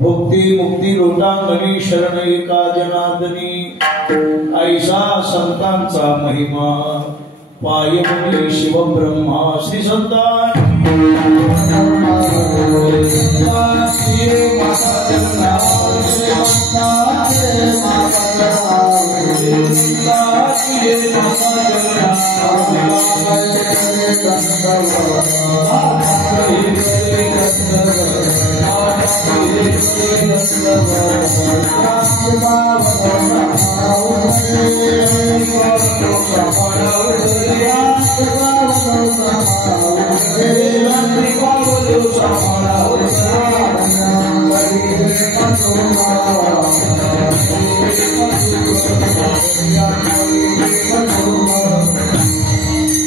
भुक्ती मुक्ती लोटांगणी शरण एका जनार्दनी ऐसा संतांचा महिमा पायमनी शिवब्रह्मा श्री संतान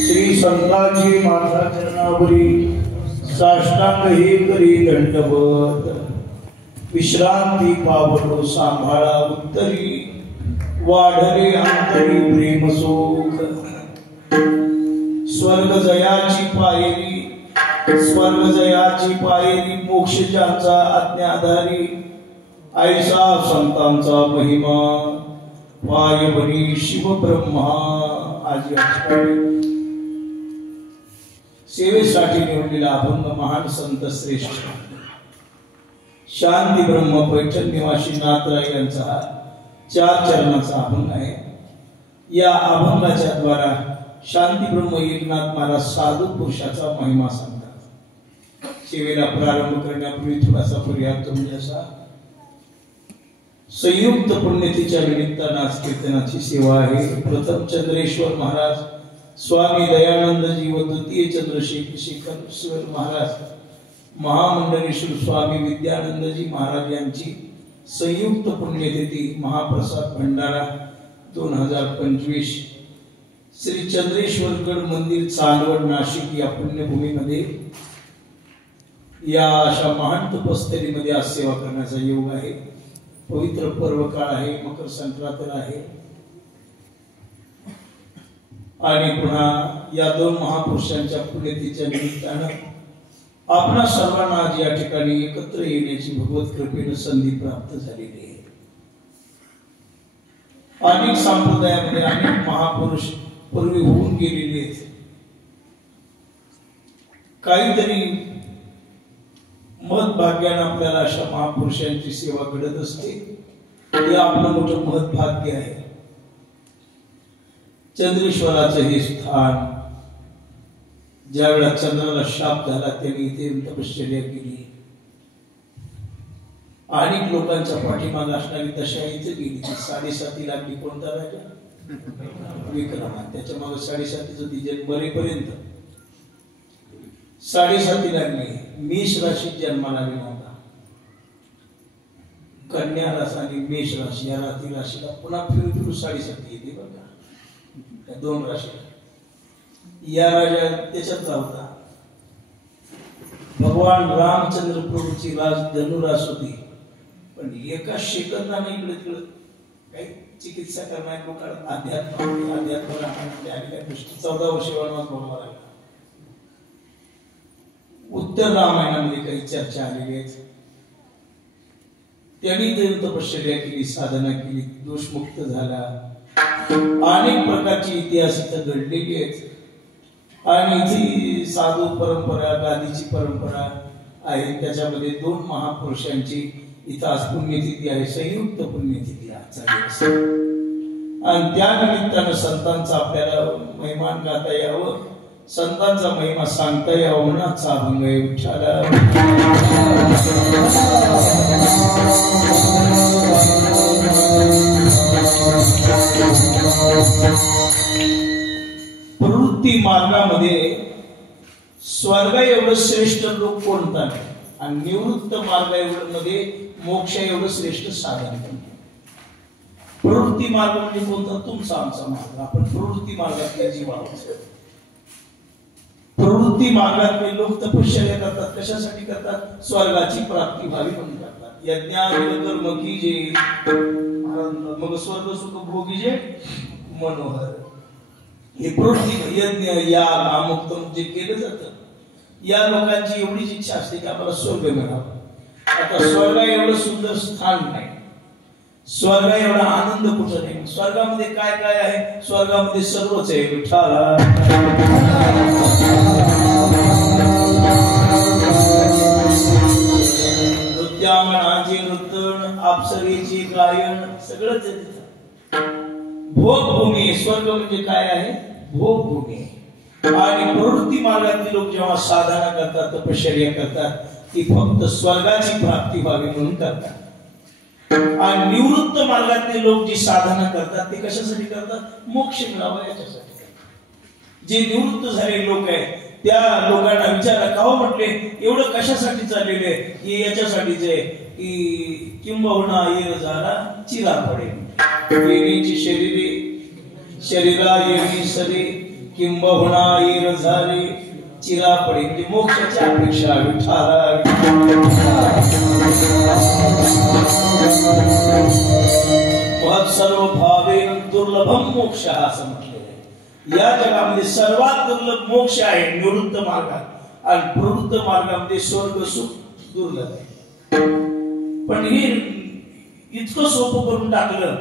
श्री संतांची माता चरणावरी साष्टांग हे करी दंडवत विश्रांती पावलो सांभाळा उत्तरी वाढले अंतरी प्रेम सुख स्वर्ग जयाची पायरी मोक्ष ज्यांचा आज्ञाधारी ऐसा संतांचा महिमा पायवनी शिवब्रह्मा आज सेवेसाठी निवडलेला अभंग महान संत श्रेष्ठ शांती ब्रह्म पैठण निवासी नाथराय यांचा 4 चरणाचा अभंग आहे। या अभंगाच्या द्वारा शांती ब्रह्म एकनाथ महाराज साधू पुरुषाचा महिमा सांगतात। सेवेला प्रारंभ करण्यापूर्वी थोडासा पर्याय म्हणजे असा संयुक्त पुण्यतिथीच्या निमित्ताने आज कीर्तनाची सेवा आहे। प्रथम चंद्रेश्वर महाराज स्वामी दयानंदजी व द्वितीय चंद्रशेखर महाराज महामंडलेश्वर स्वामी विद्यानंदजी महाराज यांची संयुक्त पुण्यतिथी महाप्रसाद भंडारा 2025 श्री चंद्रेश्वरगड मंदिर चांदवड नाशिक या पुण्यभूमीमध्ये या अशा महान तपस्थलीमध्ये आज सेवा करण्याचा योग आहे। पवित्र पर्व काळ आहे, मकर संक्रांत आहे आणि पुन्हा या 2 महापुरुषांच्या पुण्यतिथीच्या निमित्तानं आपणा सर्वांना आज या ठिकाणी एकत्र येण्याची भगवत कृपेने संधी प्राप्त झालेली आहे। अनेक संप्रदायामध्ये अनेक महापुरुष पूर्वी होऊन गेलेले आहेत। काहीतरी मत भाग्याने आपल्याला अशा महापुरुषांची सेवा घडत असते, हे आपलं मोठं महत् भाग्य आहे। चंद्रेश्वराचं हे स्थान ज्यावेळेला चंद्राला शाप झाला त्याने इथे तपश्चर्या केली। अनेक लोकांच्या पाठीमागे असणारी दशा इथे गेली। 7.5 लागली कोणता राजा विक्रमादित्य, त्याच्या मागे 7.5 ती जन्म मरेपर्यंत 7.5 लागली। मेष राशीत जन्माला आलेला होता। कन्या राशी आणि मेष राशी या राशीला पुन्हा फिरून 7.5 येते बघा, त्या 2 राशी या राजा त्याच्यातला होता। भगवान रामचंद्र प्रभूची धनुरास होती, पण एका सेकंदाने इकडे तिकडे काही चिकित्सा करणारे लोक अध्यात्म 14 वर्ष वनवास भोगावा लागला। उत्तर रामायणामध्ये काही चर्चा आलेली आहेत। त्यांनी तपश्चर्या केली, साधना केली, दोषमुक्त झाला। अनेक प्रकारची इतिहास इथं घडलेली आहेत आणि इथे साधू परंपरा गादीची परंपरा आहे। त्याच्यामध्ये 2 महापुरुषांची इथं आज पुण्यतिथी आहे, संयुक्त पुण्यतिथी आजचा आणि त्या निमित्तानं संतांचा आपल्याला महिमान गाता यावं, संतांचा महिमा सांगता यावा म्हणून आजचा अभंग आहे। विठ्ठला प्रवृत्ती मार्गामध्ये स्वर्ग एवढं श्रेष्ठ लोक कोणता नाही आणि निवृत्त मार्ग एवढं मध्ये मोक्ष एवढं श्रेष्ठ साधन कोणतं। प्रवृत्ती मार्ग म्हणजे कोणता? तुमचा आमचा मार्ग। आपण प्रवृत्ती मार्गातले जीव आहोत। प्रवृत्ती मार्गातले लोक तपश्चर्या करतात, कशासाठी करतात? स्वर्गाची प्राप्ती व्हावी म्हणून करतात। यज्ञाविल कर्म कीजे मग स्वर्ग सुख भोगीजे मनोहर। हे प्रवृत्ती यज्ञ याग अमुक जे केलं जातं, या लोकांची एवढीच इच्छा असते की आपल्याला स्वर्ग मिळावा। आता स्वर्ग एवढं सुंदर स्थान नाही, स्वर्ग एवढा आनंद कुठं नाही. स्वर्गामध्ये काय काय आहे? स्वर्गामध्ये सर्वच आहे. विठ्ठला नृत्यांगणाची नृत्यन, अप्सरेची गायन सगळंच आहे तिथं. भोगभूमी. स्वर्ग म्हणजे काय आहे? भोगभूमी. आणि प्रवृत्ती मार्गातले लोक जेव्हा साधना करतात, तपश्चर्या करतात, ती फक्त स्वर्गाची प्राप्ती व्हावी म्हणून करतात. आणि निवृत्त मार्गातले लोक जी साधना करतात ते कशासाठी करतात? मोक्ष मिळावा याच्यासाठी. जे निवृत्त झालेले लोक आहेत त्या लोकांना विचारा, का हो म्हटले एवढं कशासाठी चाललेले? हे याच्यासाठीच आहे की किंबहुना येर झाला चिरा पडे. येणीची शरीरा येणी सरी, किंबहुना येर झाले चिरा पडे. म्हणजे मोक्षाची अपेक्षा. विठ्ठला सर्व भावेन दुर्लभम मोक्ष असं म्हटलेलं आहे. या जगामध्ये सर्वात दुर्लभ मोक्ष आहे निवृत्त मार्गात, आणि प्रवृत्त मार्गामध्ये स्वर्ग सुख दुर्लभ आहे. पण हे इतकं सोपं करून टाकलं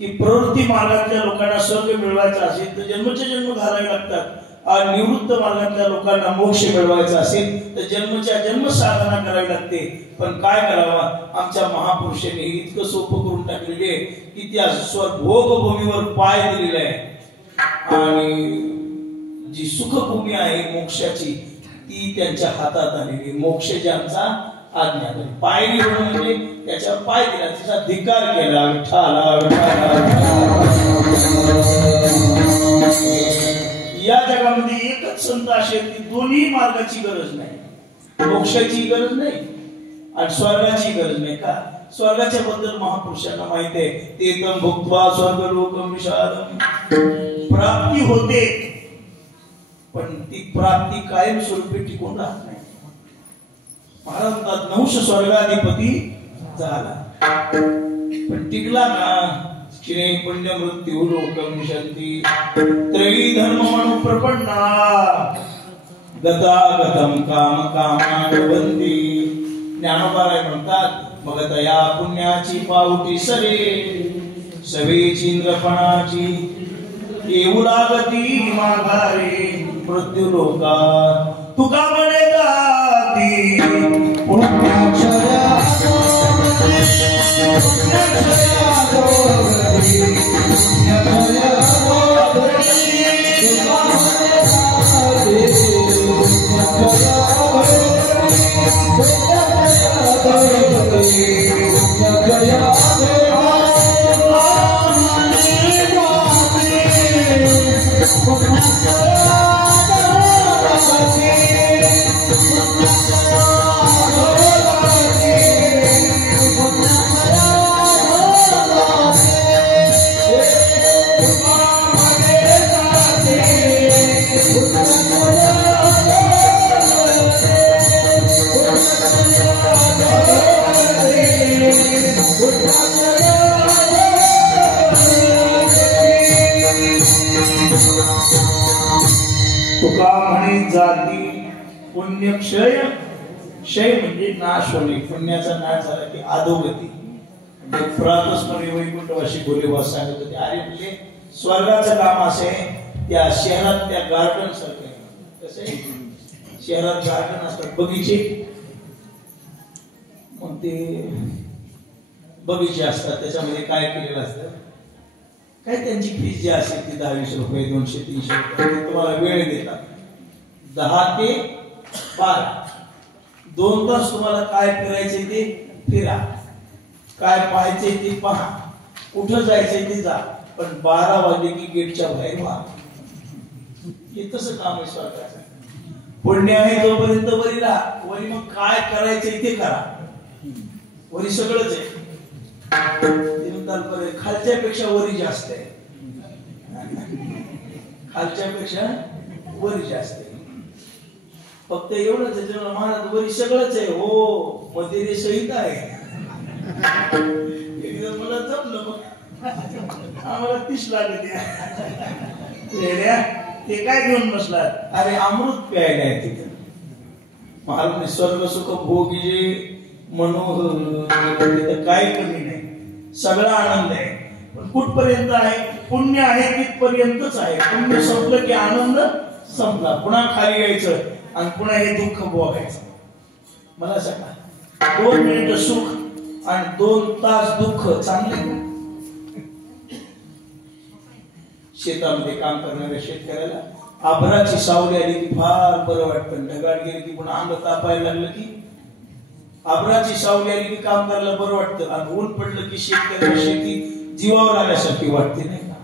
की प्रवृत्ती मार्गातल्या लोकांना स्वर्ग मिळवायचा असेल तर जन्मचे जन्म घालावे लागतात, आणि निवृत्त मार्गातल्या लोकांना मोक्ष मिळवायचा असेल तर जन्मच्या जन्म साधना करावी लागते. पण काय करावं? आमच्या महापुरुषांनी इतकं सोपं करून टाकलेले की त्या भोगभूमीवर पाय दिलेला आहे, आणि जी सुखभूमी आहे मोक्षाची ती त्यांच्या हातात आलेली. मोक्ष ज्यांचा आज्ञा पायरी होणं म्हणजे त्याच्यावर पाय दिला, त्याचा धिक्कार केला. या जगामध्ये एकच संत असे की दोन्ही मार्गाची गरज नाही, मोक्षाची गरज नाही आणि स्वर्गाची गरज नाही. का? स्वर्गाच्या बद्दल महापुरुषांना माहिती आहे. ते तम भुक्त्वा स्वर्ग लोकम विषादम. प्राप्ती होते, पण ती प्राप्ती कायम स्वरूपी टिकून राहत नाही. महाराज म्हणतात नहुष स्वर्गाधिपती झाला, पण टिकला ना? श्री पुण्य मृत्यू लोकम विशंती त्रयी धर्म मनु प्रपन्ना गतागतम काम कामानुबंधी. ज्ञानोबाराय म्हणतात मग तया पुण्याची पावटी सरे सवेची इंद्रपणाची येऊ लागती माघारे मृत्यू लोका. तुका म्हणे जाती पुण्याक्षया तुका म्हणे जाती पुण्यक्षय. क्षय म्हणजे नाश होणे, पुण्याचा नाश झाला की अधोगती. प्रातस्मरी वैकुंठवासी गोरेबास सांगत होते. अरे म्हणजे स्वर्गाचं काम असे त्या शहरात त्या गार्डन सारखे. कसे शहरात गार्डन असतात बगीचे, मग ते बगीचे असतात त्याच्यामध्ये काय केलेलं असतं, काय त्यांची फीस जी असेल ती 10-20 रुपये 200-300 रुपये तुम्हाला वेळ देतात. 10 ते 12 2 तास तुम्हाला काय फिरायचे ते फिरा, काय पाहायचे ते पहा, कुठं जायचंय ते जा, पण 12 वाजले की गेटच्या बाहेर व्हा. हे तसं काम आहे स्वर्गाचं. पुण्य आहे जोपर्यंत वरी राहा, वरी मग काय करायचंय ते करा. वरी सगळंच आहे. खालच्या पेक्षा वरी जास्त आहे, खालच्या पेक्षा वरी जास्त आहे. फक्त एवढंच आहे महाराज वरी सगळंच आहे. हो मतेरे सहित आहे. मला जमलं मग आम्हाला 30 लागले. ते काय घेऊन बसलात? अरे अमृत प्यायला आहे तिथे. महाराज स्वर्ग सुख भोगी मनोहर काय कमी नाही, सगळा आनंद आहे. पण कुठपर्यंत आहे? पुण्य आहे तिथपर्यंतच आहे. पुण्य संपलं की आनंद संपला. पुन्हा खाली यायचं आणि पुन्हा हे दुःख भोगायचं. मला सांगा, 2 मिनिट सुख आणि 2 तास दुःख चांगले? शेतामध्ये काम करणाऱ्या शेतकऱ्याला आभराची सावली आली की फार बरं वाटतं. ढगाळ गेली की पुन्हा अंग तापायला लागलं की आभराची सावली आली की काम करायला बरं वाटतं. आणि ऊन पडलं की शेतकऱ्याला शेती जीवावर आल्यासारखी वाटते, नाही का?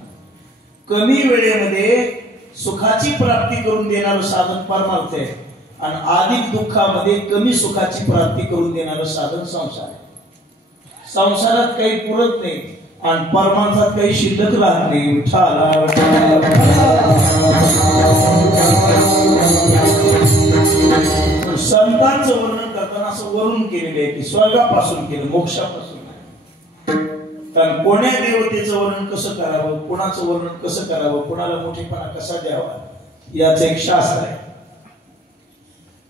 कमी वेळेमध्ये सुखाची प्राप्ती करून देणारं साधन परमार्थ आहे आणि अधिक दुःखामध्ये कमी सुखाची प्राप्ती करून देणारं साधन संसार आहे. संसारात काही पुरत नाही आणि परमार्थात काही शिल्लक राहत नाही. संतांचं वर्णन करताना असं वरून केलेलं आहे की स्वर्गापासून केलं, मोक्षापासून नाही. कारण कोण्या देवतेचं वर्णन कसं करावं, कोणाचं वर्णन कसं करावं, कोणाला मोठेपणा कसा द्यावा, याचं एक शास्त्र आहे.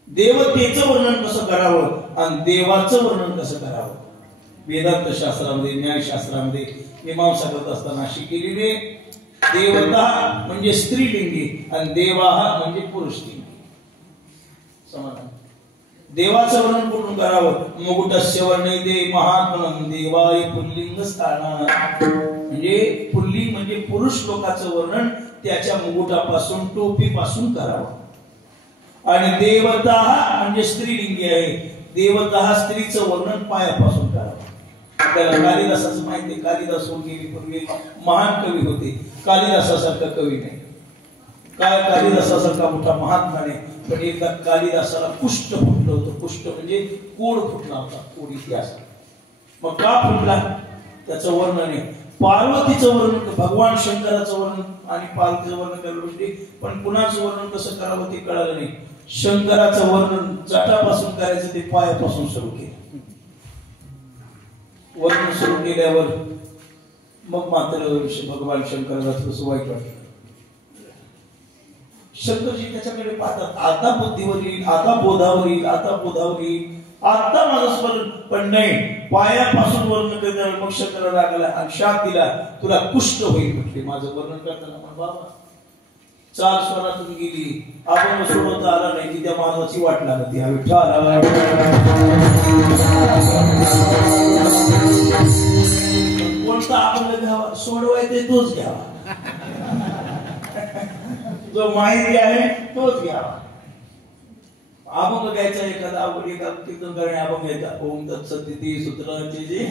देवतेचं वर्णन कसं करावं आणि देवाचं वर्णन कसं करावं, वेदांत शास्त्रामध्ये, न्यायशास्त्रामध्ये मीमांसा करत असताना शिकलेले. देवता म्हणजे स्त्रीलिंगी आणि देवा म्हणजे पुरुषलिंगी. समाधान. देवाचं वर्णन कुठून करावं? मुकुटस्य वर्णयते महात्मनं देवाय पुल्लिंग स्थाना. म्हणजे पुल्लिंग म्हणजे पुरुष लोकांचं वर्णन त्याच्या मुकुटापासून, टोपीपासून करावं. आणि देवता म्हणजे स्त्रीलिंगी आहे. देवता स्त्रीचं वर्णन पायापासून करावं. आपल्याला कालिदासाचं माहिती आहे. कालिदास पूर्वी महान कवी होते. कालिदासासारखा कवी नाही. काय कालिदासासारखा मोठा महात्मा नाही. पण एकदा कालिदासाला कुष्ठ फुटलं होतं. कुष्ठ म्हणजे कोड फुटला होता, कोड इतिहास. मग का फुटला त्याचं वर्णन आहे. पार्वतीचं वर्णन, भगवान शंकराचं वर्णन आणि पार्वतीचं वर्णन करायला म्हणजे, पण कुणाचं वर्णन कसं करावं ते कळालं नाही. शंकराचं वर्णन जटापासून करायचं ते पायापासून सुरू केलं. वर्णन सुरू केल्यावर मग मात्र भगवान शंकराला थोडंसं वाईट वाटलं. शंकरजी त्याच्याकडे पाहतात. आता बुद्धीवर येईल, आता बोधावर येईल, आता बोधावर येईल, आता माझं स्मरण. पण नाही, पायापासून वर्णन करताना मग शंकराला लागला आणि शाप दिला, तुला कुष्ठ होईल म्हटले. माझं वर्णन करताना मग बाबा 4 स्वरातून गेली, आपण सोडवता आला नाही की त्या माणसाची वाट लागत. या विठ्ठला कोणता आपण घ्यावा, सोडवायचे तोच घ्यावा. जो माहिती आहे तोच घ्यावा. अभंग घ्यायचा एखादा अवघड एखादा कीर्तन करणे अभंग घ्यायचा. ओम तत्सदिती सूत्रांचे जे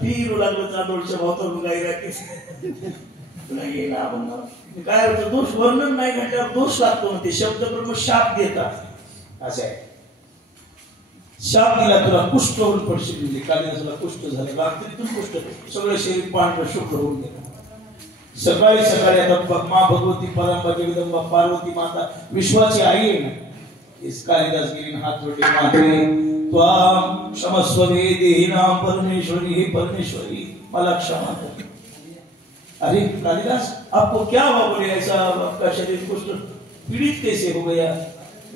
फिरू लागलं चांदोडच्या भावता गायला नाही ना. अभंग काय होतं, दोष वर्णन नाही म्हटल्यावर दोष लागतो ना. ते शब्द ब्रह्म शाप देतात. असं आहे. शाप दिला, तुला कुष्ठ होऊन पडशील. म्हणजे कालिदासाला कुष्ठ झालं. रात्रीतून कुष्ठ, सगळं शरीर पांढरं शुभ्र होऊन गेलं. सकाळी सकाळी आता माँ भगवती परंपा जगदंबा पार्वती माता विश्वाची आई आहे ना. इस कालिदास गिरी हाथ जोड़े माते त्वाम क्षमस्व देहिनाम परमेश्वरी, हे परमेश्वरी मला क्षमा कर. अरे कालिदास आपको क्या हुआ? बोले ऐसा आपका शरीर कुष्ठ पीड़ित कैसे हो गया?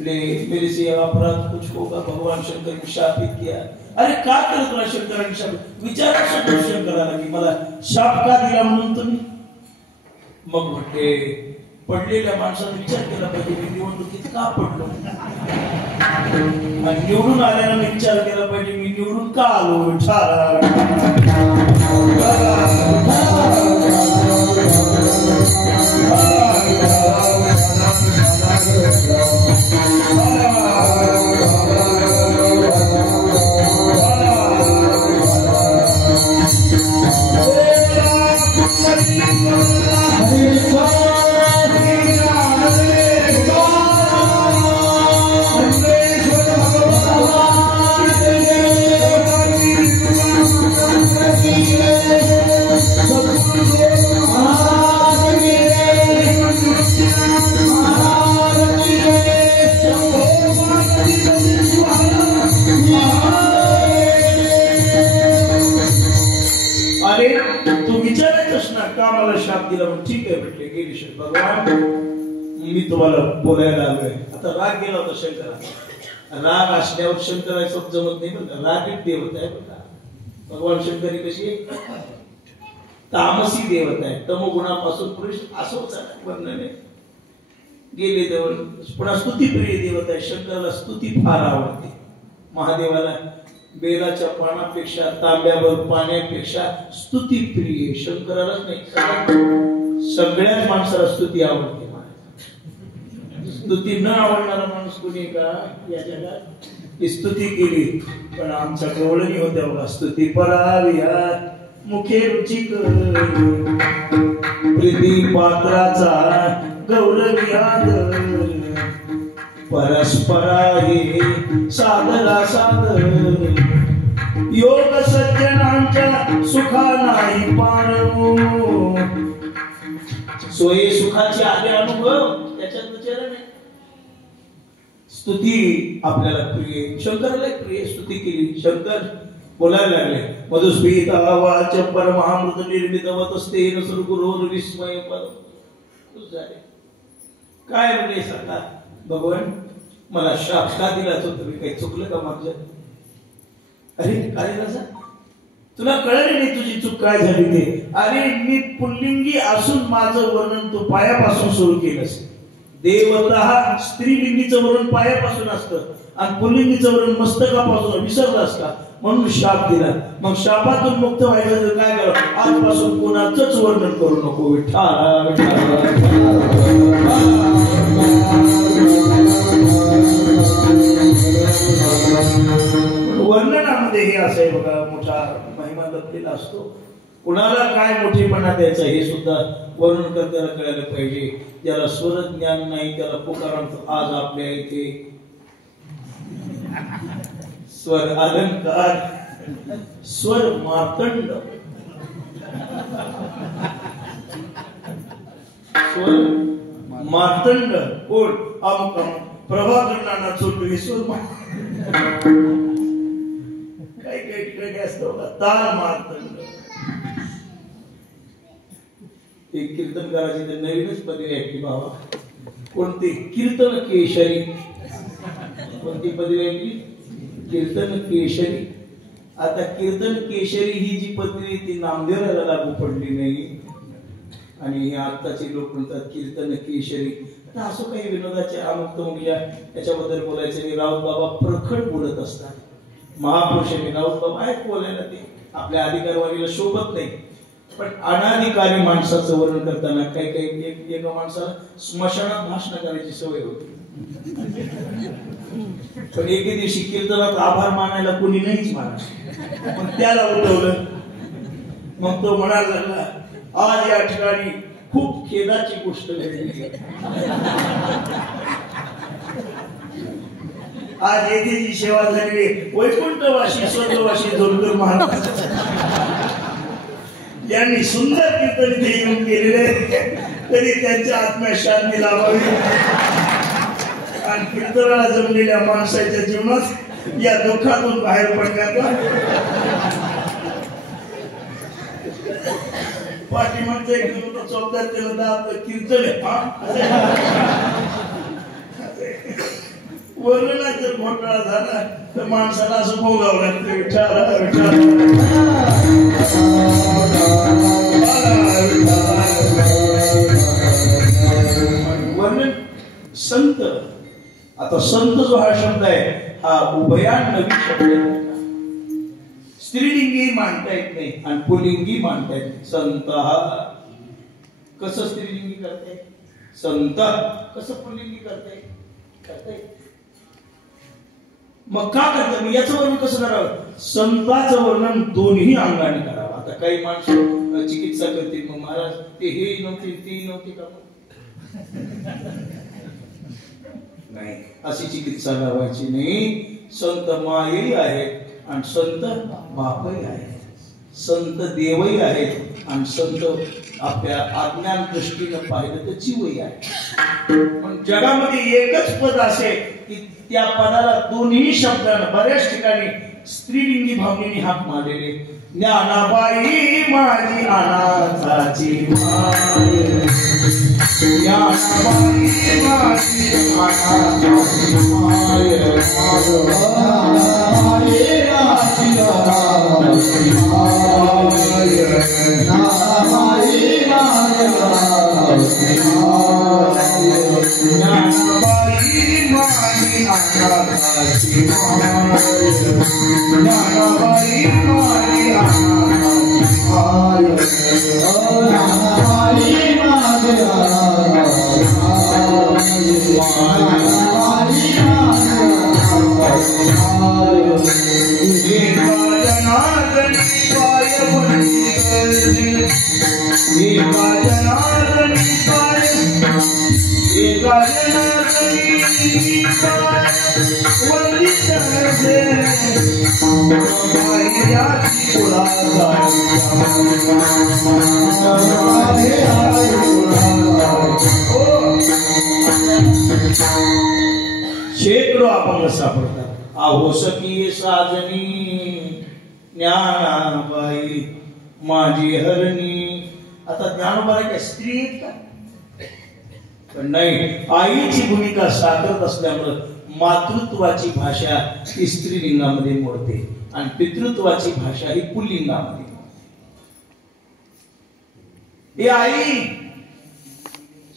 मेरे से अपराध कुछ होगा, भगवान शंकर ने शापित किया. अरे का करत तुला शंकराने शाप विचारा शंकराला की मला शाप का दिला म्हणून तुम्ही. मग म्हटले, पडलेल्या माणसाने विचार केला पाहिजे, मी निवडणुकीत का पडलो. आणि निवडून आल्यानं मी विचार केला पाहिजे, मी निवडून का आलो. ठीक आहे म्हटले, गेली भगवान मी तुम्हाला बोलायला आलोय. आता राग गेला होता शंकराचा. राग असल्यावर शंकराचा जमत नाही बरं का. राग एक देवता आहे बघा. भगवान शंकरी कशी आहे? तामसी देवता आहे. तमोगुणापासून पुरुष असं वर्णन आहे. गेले जवळ पुन्हा स्तुतीप्रिय देवता आहे. शंकराला स्तुती फार आवडते. महादेवाला बेलाच्या पानापेक्षा तांब्यावर पाण्यापेक्षा स्तुती प्रिय. शंकरालाच नाही, सगळ्याच माणसाला स्तुती आवडते. स्तुती न आवडणारा माणूस कोणी का या जगात? ही स्तुती केली पण आमच्या गवळणी होत्या बघा. स्तुती पराविया मुखे रुचिक प्रीती पात्राचा गौरवियाद परस्परा हे सादरा सादर योग सज्जनांच्या सुखा नाही पारवू. सोयी सुखाचे आले अनुभव त्याच्यात विचार नाही. स्तुती आपल्याला प्रिय. शंकराला प्रिय स्तुती केली. शंकर बोलायला लागले मधुस्मित वाच परमहामृत निर्मित वतस्ते नसुर विस्मय झाले. काय म्हणजे सांगा भगवान, मला शाप का दिला तो? तुम्ही काही चुकलं का माझ्या? अरे काय झालं? तुला कळलं नाही तुझी चूक काय झाली ते? अरे मी पुल्लिंगी असून माझं वर्णन तू पायापासून सुरू केलंस. देवतः स्त्रीलिंगीचं वर्णन पायापासून असतं आणि पुल्लिंगीचं वर्णन मस्तकापासून विसरलास का? म्हणून शाप दिला. मग शापातून मुक्त व्हायचं तर काय करावं? आजपासून कोणाचंच वर्णन करू नको. वर्णनामध्ये हे असं आहे बघा, मोठा महिमा लपलेला असतो. कुणाला काय मोठेपणा द्यायचा हे सुद्धा वर्णन करताना कळायला पाहिजे. ज्याला स्वर ज्ञान नाही त्याला पुकारांचं आज आपल्या इथे स्वर अलंकार, स्वर मार्तंड, स्वर मार्तंड कोण? अमुक प्रभाकर नाना चोटवे स्वर काही काही ठिकाणी असतं ताल मार्तंड. एक कीर्तनकाराची तर नवीनच पदवी आहे की बाबा. कोणती? कीर्तन केशरी. कोणती पदवी आहे? कीर्तन केशरी. आता कीर्तन केशरी ही जी पदवी ती नामदेवाला लागू पडली नाही आणि हे आत्ताचे लोक म्हणतात कीर्तन केशरी. आता असं काही विनोदाचे अमुक त्याच्याबद्दल बोलायचं नाही. राऊत बाबा प्रखड बोलत असतात. महापुरुषांनी राऊत बाबा आहेत बोलायला, ते आपल्या अधिकारवाणीला शोभत नाही. पण अनाधिकारी माणसाचं वर्णन करताना काही काही एका माणसाला स्मशानात भाषण करायची सवय होती. पण एके दिवशी कीर्तनात आभार मानायला कोणी नाहीच मानला. पण त्याला उठवलं. मग तो म्हणाला आज या ठिकाणी खूप खेदाची गोष्ट घडली. आज येथे जी सेवा झाली वैकुंठवासी स्वर्गवासी जोडकर महाराज यांनी सुंदर कीर्तन इथे येऊन केलेले, तरी त्यांच्या आत्म्यात शांती लाभावी आणि कीर्तनाला जमलेल्या माणसाच्या जीवनात या दुःखातून बाहेर पडण्याचा पाठीमागचं एक चौकात केलं आपलं कीर्तन वर्णनात जर घोटाळा झाला तर माणसाला असं भोगावं लागतं. वर्णन संत. आता संत जो हा शब्द आहे हा उभयान्नवी शब्द आहे. स्त्रीलिंगी मांडता येत नाही आणि पुल्लिंगी मांडता येत नाही. संत हा कसं स्त्रीलिंगी करते? संत कसं पुल्लिंगी करते? मग का करते? मग याचं वर्णन कसं करावं? संताचं वर्णन दोन्ही अंगाने करावं. आता काही माणसं चिकित्सा करतील, मग महाराज ते हे नव्हते ते नव्हते का? नाही, अशी चिकित्सा लावायची नाही. संत मायही आहेत आणि संत बापही आहेत. संत देवही आहेत आणि संत आपल्या अज्ञान दृष्टीनं पाहिलं तर जीवही आहे. पण जगामध्ये एकच पद असे की त्या पदाला दोन्ही शब्दांना बऱ्याच ठिकाणी स्त्रीलिंगी भावनेने हाक मारलेले. ज्ञानाबाई माझी अनाथाची माय, ज्ञानाबाई माझी अनाथाची माय, ज्ञानाबाई माझी अनाथाची माय, ज्ञानाबाई माझी अनाथाची माय, ज्ञानाबाई माझी अनाथाची माय, ज्ञानाबाई माझी शेकडो अपंग सापडतात. आहो सखी साजनी ज्ञानाबाई माझी हरणी. आता ज्ञानोबाई काय स्त्री आहेत का? पण नाही, आईची भूमिका साकारत असल्यामुळं मातृत्वाची भाषा ही स्त्रीलिंगामध्ये मोडते आणि पितृत्वाची भाषा ही पुल्लिंगामध्ये. हे आई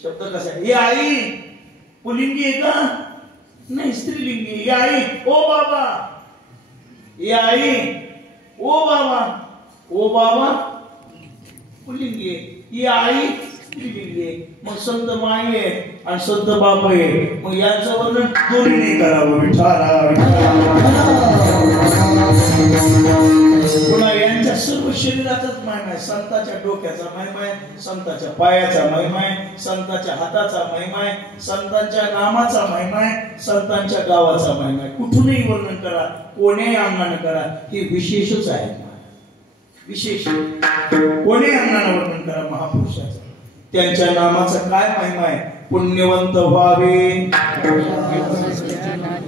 शब्द कसा आहे? हे आई पुल्लिंगी आहे का? नाही, स्त्रीलिंगी. हे आई ओ बाबा, हे आई ओ बाबा, ओ बाबा पुल्लिंगी आहे. ही आई स्त्रीलिंगी आहे. मग संत माई आहे आणि संत बाप आहे. मग यांचं वर्णन दोन्हीने करावं. पुन्हा यांच्या सर्व शरीराचाच महिमा आहे. संताच्या डोक्याचा महिमा आहे, संताच्या पायाचा महिमा आहे, संताच्या हाताचा महिमा आहे, संतांच्या नामाचा महिमा आहे, संतांच्या गावाचा महिमा आहे. कुठूनही वर्णन करा, कोण्याही अंगाने करा, हे विशेषच आहे. विशेष कोणी अंगाने वर्णन करा महापुरुषाचं. त्यांच्या नामाचा काय महिमा आहे? पुण्यवंत व्हावे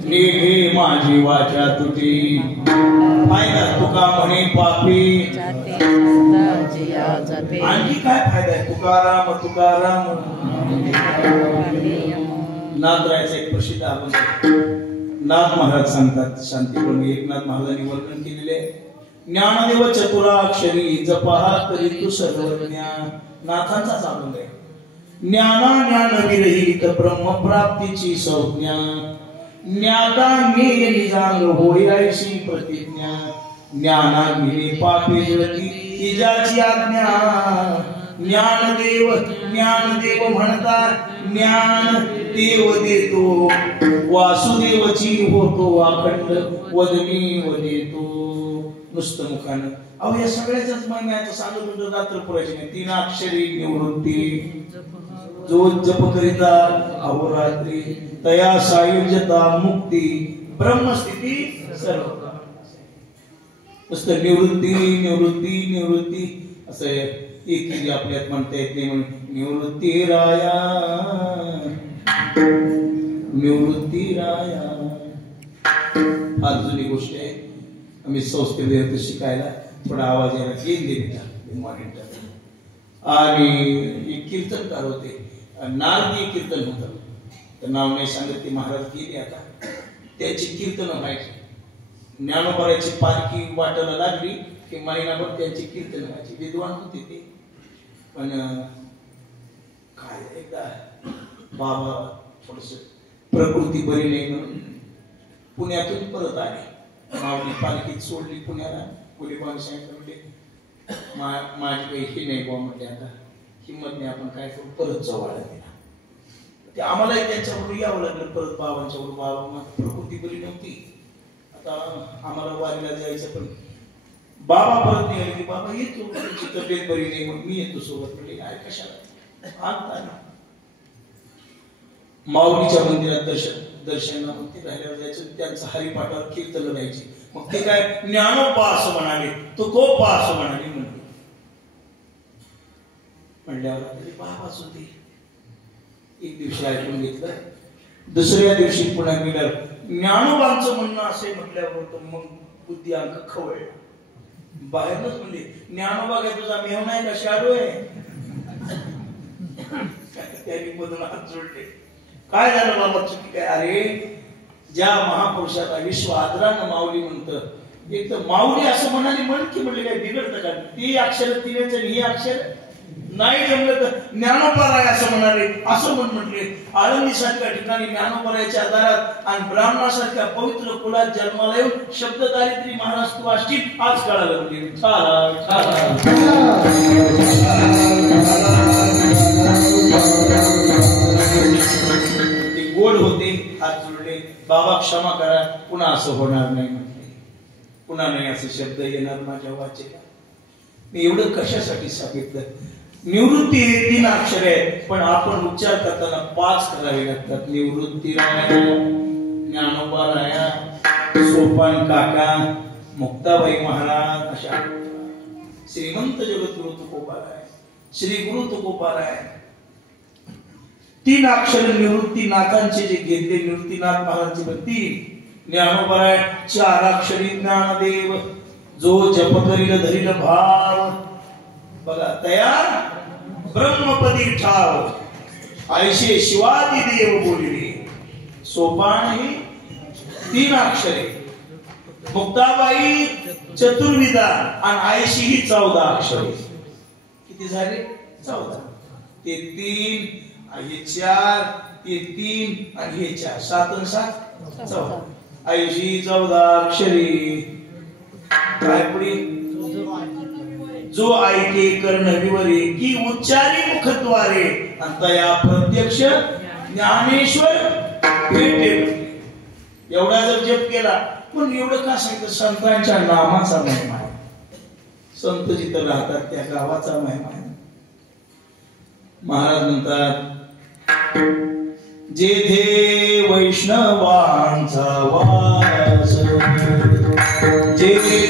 निघे माझी वाचा तुझी, फायदा तुका म्हणे पापी. आणखी काय फायदा आहे? तुकाराम तुकाराम. नाथरायचा एक प्रसिद्ध अभंग नाथ महाराज सांगतात. शांतीप्रभू एकनाथ महाराजांनी वर्णन केलेले. ज्ञानदेव चतुराक्षरी जपहा करी तू सर्वज्ञ. नाथांचाच अभंग आहे. ज्ञाना ज्ञान विरहित ब्रह्मप्राप्तीची संज्ञा, ज्ञाता ज्ञेय निजांग होय ऐशी प्रतिज्ञा. ज्ञानाग्नी पापे जळती तिजाची आज्ञा. ज्ञानदेव ज्ञानदेव म्हणता ज्ञान देव देतो. वासुदेवची होतो अखंड वदनी वदेतो. नुसतं मुखानं. अहो या सगळ्याच महिन्याचं सांगत होतो रात्रपुराची नाही. 3 अक्षरी निवृत्ती जो जप करिता अहोरात्री, तया सायुज्यता मुक्ती ब्रह्मस्थिती सर्व. नुसतं निवृत्ती निवृत्ती निवृत्ती असं एक आपल्यात म्हणता येत नाही. म्हणून निवृत्ती राया निवृत्ती राया. फार जुनी गोष्ट आहे. आम्ही संस्कृत शिकायला थोडा आवाज यायला गेल आणि एक कीर्तनकार होते. नारदीय कीर्तन होतं. तर नाव नाही सांगत ते महाराज गेले. आता त्याची कीर्तन व्हायची. ज्ञानोबाची पालखी वाटायला लागली की महिनाभर त्यांची कीर्तन व्हायची. विद्वान होते ते. पण काय एकदा बाबा थोडस प्रकृती बरी नाही म्हणून पुण्यातून परत आले. माऊली पालखीत सोडली पुण्याला. पोलिबान सांगितलं म्हणजे माझी काही हे नाही बा म्हटले. आता हिंमत नाही, आपण काय करू, परत जवळ दिला. ते आम्हालाही त्यांच्याकडून यावं लागलं परत बाबांच्याकडून. बाबा प्रकृती बरी नव्हती. आता आम्हाला वारीला जायचं पण बाबा परत निघाले की बाबा येतो, तुमची तब्येत बरी नाही मग मी येतो सोबत. म्हणजे काय कशाला आणता ना. माऊलीच्या मंदिरात दर्शनाला मग ते राहिल्यावर जायचं. त्यांचं हरिपाठावर कीर्तन राहायची. मग ते काय ज्ञानोबा असं म्हणाले, तो गोपा असं म्हणाले. म्हणल्यावर बाबाच होते. एक दिवशी ऐकून घेतलं दुसऱ्या दिवशी पुन्हा गेल्यावर ज्ञानोबांचं म्हणणं असे म्हटल्यावर तर मग बुद्धी अंक खवळला. बाहेरच म्हणले ज्ञानोबा काय तुझा मेहून आहे का शाडू आहे? त्यांनी मधून हात जोडले. काय झालं बाबा चुकी काय? अरे ज्या महापुरुषाचा विश्व आदरानं माऊली म्हणतं, एक तर माऊली असं म्हणाली म्हण की म्हणले काय बिघडतं का? ती अक्षर तिनेच ही अक्षर नाही जमलं तर ज्ञानोबाराय असं म्हणाले, असं म्हटले. आळंदी सारख्या ठिकाणी ज्ञानोबारायच्या आधारात आणि ब्राह्मणासारख्या पवित्र कुलात जन्माला येऊन शब्द दारिद्र्य महाराज तू असतील आज कळालं. म्हणजे ते गोड होते. हात जोडले. बाबा क्षमा करा, पुन्हा असं होणार नाही म्हटले. पुन्हा नाही असे शब्द येणार माझ्या वाचेला. मी एवढं कशासाठी सांगितलं? निवृत्ती हे 3 अक्षर आहे, पण आपण उच्चार करताना 5 करावे लागतात. निवृत्ती राया, ज्ञानोबा राया, सोपान काका, मुक्ताबाई महाराज, अशा श्रीमंत जगद्गुरु तुकोबाराय, श्री गुरु तुकोबाराय. 3 अक्षर निवृत्तीनाथांचे जे घेतले, निवृत्तीनाथ महाराजांचे पण 3. ज्ञानोबाराय 4 अक्षरी ज्ञानदेव, जो जप करील धरील भाव. बघा तयार ब्रह्मपदी ठाव, आयशे शिवादी देव बोलिले. सोपान ही 3 अक्षरे, मुक्ताबाई चतुर्विदा आणि आयशी ही 14 अक्षरे. किती झाले? 14. ते 3 हे 4, ते 3 आणि हे 4, 7 आणि 7 14. आयशी 14 अक्षरे. काय पुढे? जो ऐके कर्णविवरे की उच्चारी मुखद्वारे अंतया प्रत्यक्ष ज्ञानेश्वर भेटे. एवढा जर जप केला, पण एवढं का सांगितलं? संतांच्या नामाचा महिमा आहे. संत जिथं राहतात त्या गावाचा महिमा आहे. महाराज म्हणतात जेथे वैष्णवांचा वास, जेथे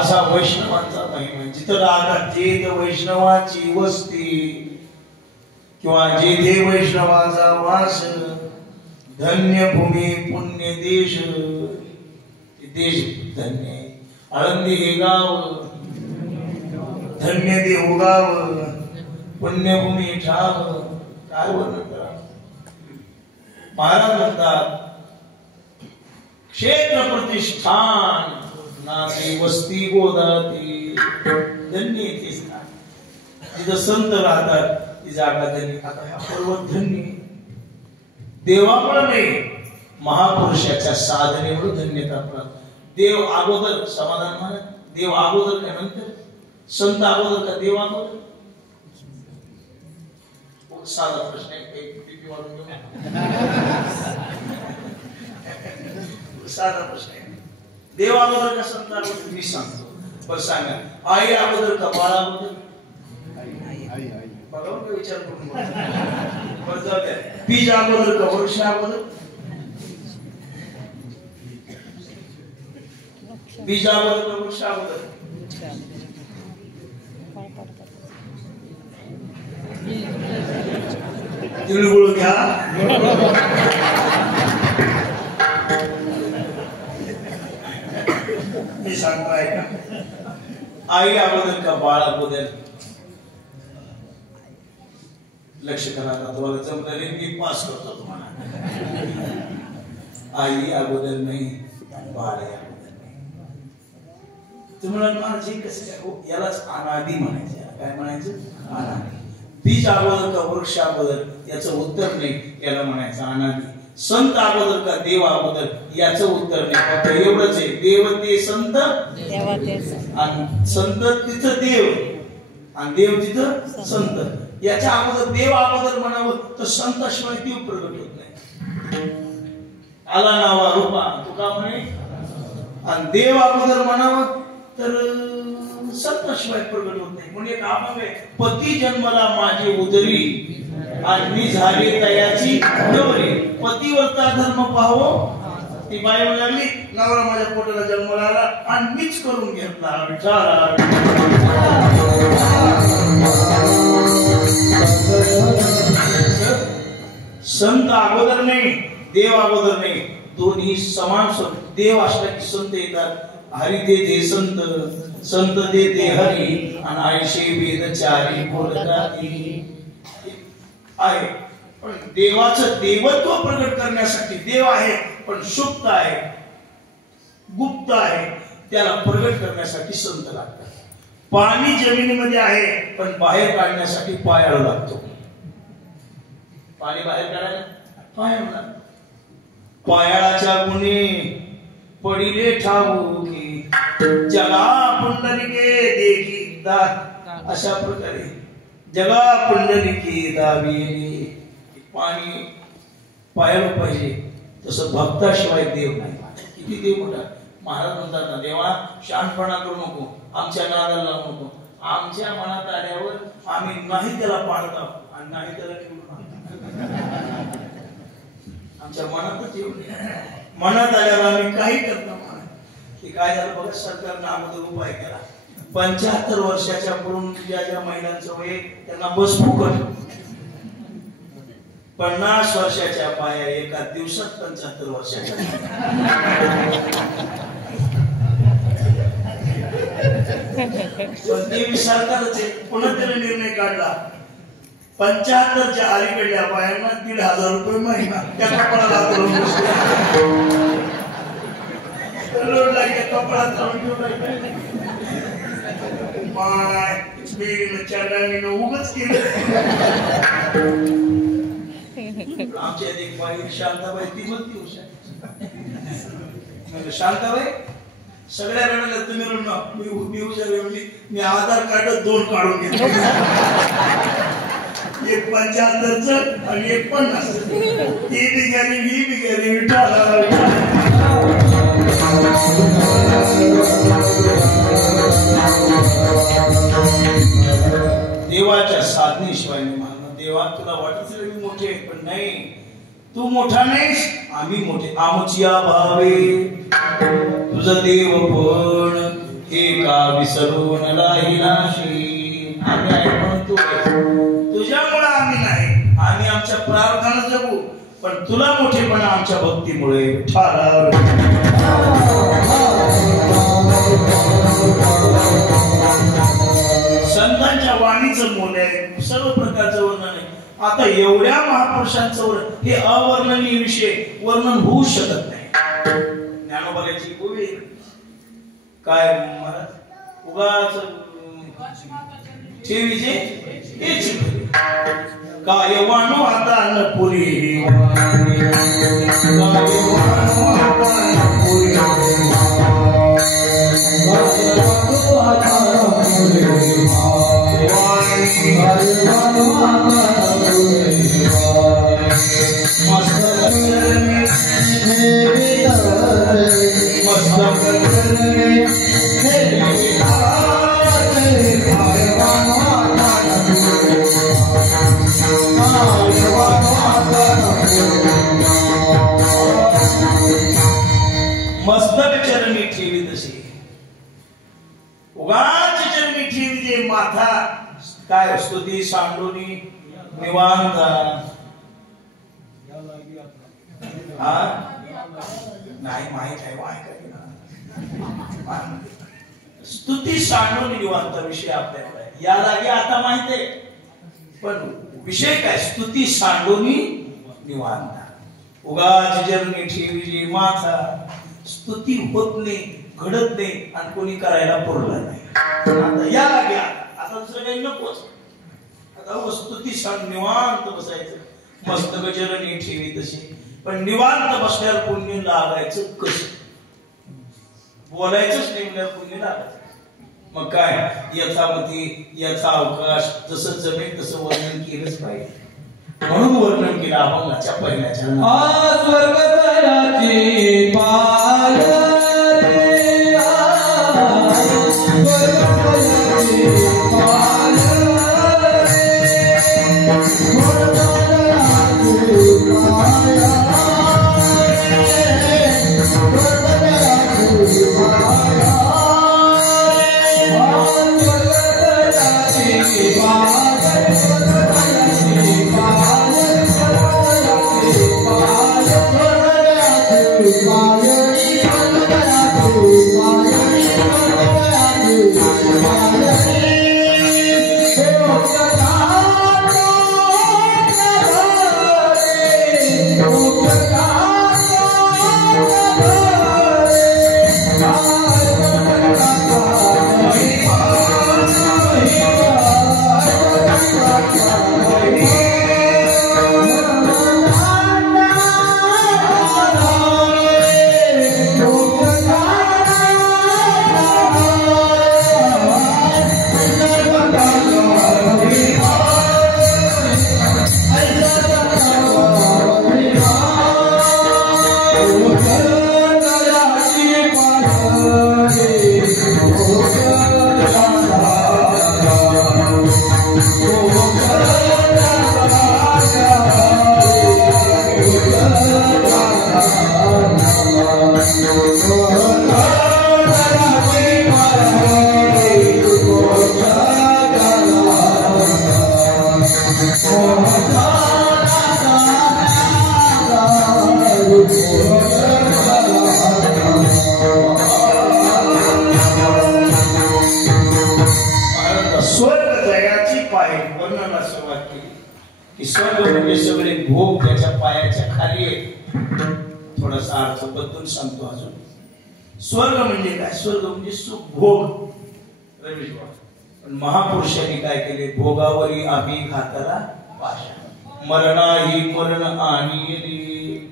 असा वैष्णवांचा महिमा. जिथं राहतात जेथ वैष्णवाची वस्ती किंवा जेथे वैष्णवाचा वास, धन्य भूमी पुण्य देश. देश धन्य. आळंदी हे गाव धन्य, देव गाव, पुण्यभूमी ठाव. काय वर्णन करा. महाराज म्हणतात क्षेत्र प्रतिष्ठान नाती वस्ती गोदाती. धन्य ते स्थान. जिथं संत राहतात ती जागा धन्य. आता हा पर्वत धन्य. देवामुळे नाही, महापुरुषाच्या साधनेमुळे धन्यता प्राप्त. देव अगोदर समाधान महाराज. देव अगोदर का नंतर? संत अगोदर का देव अगोदर? साधा प्रश्न आहे. साधा प्रश्न आहे. देव अगोदर का संत अगोदर? मी सांगतो. पण सांगा, आई अगोदर का बाळ अगोदर? विचार करून बरं जाऊ द्या. बीज अगोदर का वृक्ष अगोदर? बीज अगोदर का वृक्ष अगोदर? तिळगुळ घ्या. मी सांगतो ऐका. आई अगोदर का बाळ अगोदर? लक्ष करा. तुम्हाला जमलं नाही मी पास करतो तुम्हाला. आई अगोदर नाही, बाळ अगोदर नाही. तुम्हाला माझी कसं काय यालाच अनादी म्हणायचं. काय म्हणायचं? अनादी. बीज अगोदर का वृक्ष अगोदर याचं उत्तर नाही, याला म्हणायचं अनादी. संत अगोदर का देव अगोदर याचं उत्तर नाही. फक्त एवढंच आहे, देव ते संत, आणि संत तिथं देव आणि देव तिथं संत. याच्या अगोदर देव अगोदर म्हणावं तर संताशिवाय देव प्रगट होत नाही. आला नावा रूपा तुका म्हणे, आणि देव अगोदर म्हणावं तर संताशिवाय प्रगट होत नाही. म्हणजे काय पती जन्मला माझी उदरी आणि मी झाले तयाची डोरी. पतिव्रता धर्म पाहो. ती बाई लागली नवरा माझ्या पोटाला जन्माला आला आणि मीच करून घेतला. संत अगोदर नाही, देव अगोदर नाही. दोन्ही समान. देव असला की संत येतात. हरी दे संत, संत दे हरी, आणि आयशे वेद चारी बोलताती आहे. पण देवाचं देवत्व प्रगट करण्यासाठी देव आहे पण सुप्त आहे, गुप्त आहे. त्याला प्रगट करण्यासाठी संत लागतात. पाणी जमिनीमध्ये आहे पण बाहेर काढण्यासाठी पायाळू लागतो. पाणी बाहेर काढायला पायाळू लागतो. पायाळाच्या गुणे पडिले ठाऊकी, जगा पुंडलिके देखी दात. अशा प्रकारे जगा पुंडलिके दावी. पाणी पायाळू पाहिजे. तसं भक्ताशिवाय देव नाही. किती देव मोठा. महाराज म्हणतात ना, देवा शहाणपणा करू नको, आमच्या नादाला लावू नको. आमच्या मनात आल्यावर आम्ही नाही त्याला पाळत आहोत आणि नाही त्याला निवडून आणतो. आमच्या मनातच येऊन मनात आल्यावर आम्ही काही करतो. की काय झालं बघा, सरकारनं अगोदर उपाय केला. 75 वर्षाच्या पुढून ज्या महिलांचं वय त्यांना बस फुकट. 50 वर्षाच्या बाया एका दिवसात 75 वर्षाच्या. पण ते सरकारच पुन्हा त्याने निर्णय काढला. 75च्या अलीकडल्या बायांना 1,500 रुपये महिना. त्या कपडाला रोड लागले कपडात माय मी चरणाने उगच केलं. आमच्या एक बाई शांताबाई, ती म्हणती हुशार. शांताबाई सगळ्या रडायला तुम्ही मी हुशार म्हणजे मी आधार कार्ड 2 काढून घेतले. एक 75चं आणि एक 50. ती बी गेली, ही बी गेली. देवाच्या साधनेशिवाय मानव. देवा तुला वाटत मी मोठे पण नाही. तू मोठा नाहीस, आम्ही मोठे. आमच्या भावे तुझं देव पण एका विसरून राहिलाशी. आम्ही आहे पण तू तुझ्यामुळे आम्ही नाही. आम्ही आमच्या प्रार्थना जगू पण तुला मोठेपणा आमच्या भक्तीमुळे. संतांच्या वाणीचं मोल आहे, सर्व प्रकारचं वर्णन आहे. आता एवढ्या महापुरुषांचं वर्णन, हे अवर्णनीय विषय वर्णन होऊ शकत नाही. ज्ञानोबाची गोवी काय महाराज उगाच ठेवीचे हेच काय वाणू आता न पुरी. मस्तक चरणी ठेवी तशी उगाच चरणी ठेवी जे माथा काय स्तुती सांडोनी निवांत नाही माहित आहे स्तुती सांडोनी निवांत विषय आपल्याकडे या लागे आता माहित आहे पण विषय काय स्तुती सांडोनी निवांत उगाच चरणी ठेवी जे माथा स्तुती होत नाही घडत नाही आणि कोणी करायला पुरलं नाही आता या लागे आता दुसरं काही नकोच आता स्तुती सांग निवांत बसायचं मस्तक चरणी ठेवी तशी पण निवांत बसल्यावर पुण्य लागायचं कसं बोलायचंच नाही म्हणजे पुण्य लागायचं मग काय यथामती यथा अवकाश जसं जमेल तसं वर्णन केलंच पाहिजे म्हणून वर्णन केलं अभंगाच्या पहिल्याच्या स्वर्गतयाची पाय स्वर्ग म्हणजे सगळे भोग त्याच्या पायाच्या खाली आहेत थोडासा अर्थ बदलून सांगतो अजून स्वर्ग म्हणजे काय स्वर्ग म्हणजे सुख भोग रमेश पण महापुरुषांनी काय केले भोगावरी आम्ही घाताला पाशा मरणाही मरण आणि